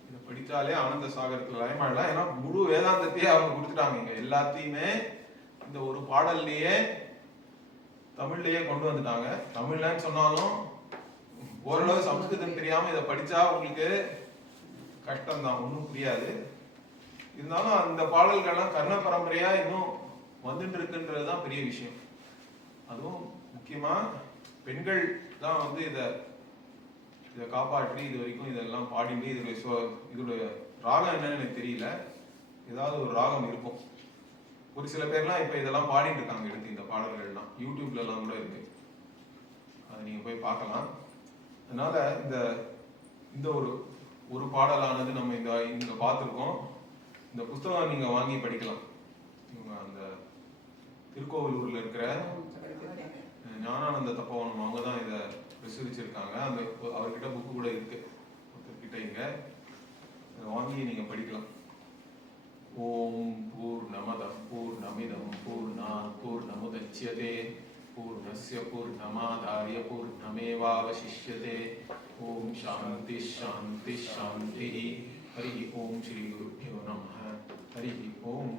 இதை படிச்சாலே ஆனந்த சாகரத்தில் லயமாயிடலாம். ஏன்னா முழு வேதாந்தத்தையே அவங்க கொடுத்துட்டாங்க. இங்க எல்லாத்தையுமே இந்த ஒரு பாடல்லையே தமிழ்லயே கொண்டு வந்துட்டாங்க. தமிழ்லன்னு சொன்னாலும் ஓரளவு சம்ஸ்கிருதம் தெரியாம இதை படிச்சா உங்களுக்கு கஷ்டம்தான், ஒன்றும் புரியாது. இருந்தாலும் அந்த பாடல்கள்லாம் கர்ண பரம்பரையா இன்னும் வந்துட்டு இருக்குன்றதுதான் பெரிய விஷயம். அதுவும் முக்கியமா பெண்கள் தான் வந்து இதை காப்பாற்றி இது வரைக்கும் இதெல்லாம் பாடிட்டு இதோட ராகம் என்னன்னு எனக்கு தெரியல. ஏதாவது ஒரு ராகம் இருக்கும். ஒரு சில பேர்லாம் இப்ப இதெல்லாம் பாடிட்டு இருக்காங்க எடுத்து. இந்த பாடல்கள்லாம் யூடியூப்ல எல்லாம் கூட இருக்கு, அதை நீங்க போய் பார்க்கலாம். அதனால இந்த ஒரு பாடலானது நம்ம இங்க பார்த்துருக்கோம். இந்த புத்தகம் நீங்க வாங்கி படிக்கலாம். அந்த திருக்கோவிலூர்ல இருக்கிற ஞானானந்த தப்போவனம் அவங்க தான் இதை பிரசுரிச்சிருக்காங்க. அந்த அவர்கிட்ட புக்கு கூட இருக்கு ஒருத்தர்கிட்ட. இங்க வாங்கி நீங்க படிக்கலாம். ஓம் பூர்ணமதః பூர்ணமிதம் பூர்ணாத் பூர்ணமுதச்யதே பூர்ணஸ்ய பூர்ணமாதார்ய பூர்ணமேவாவசிஷ்யதே. ஓம் சாந்தி சாந்தி சாந்தி. ஹரி ஓம் ஸ்ரீ குருभ्यो நமः. ஹரி ஓம்.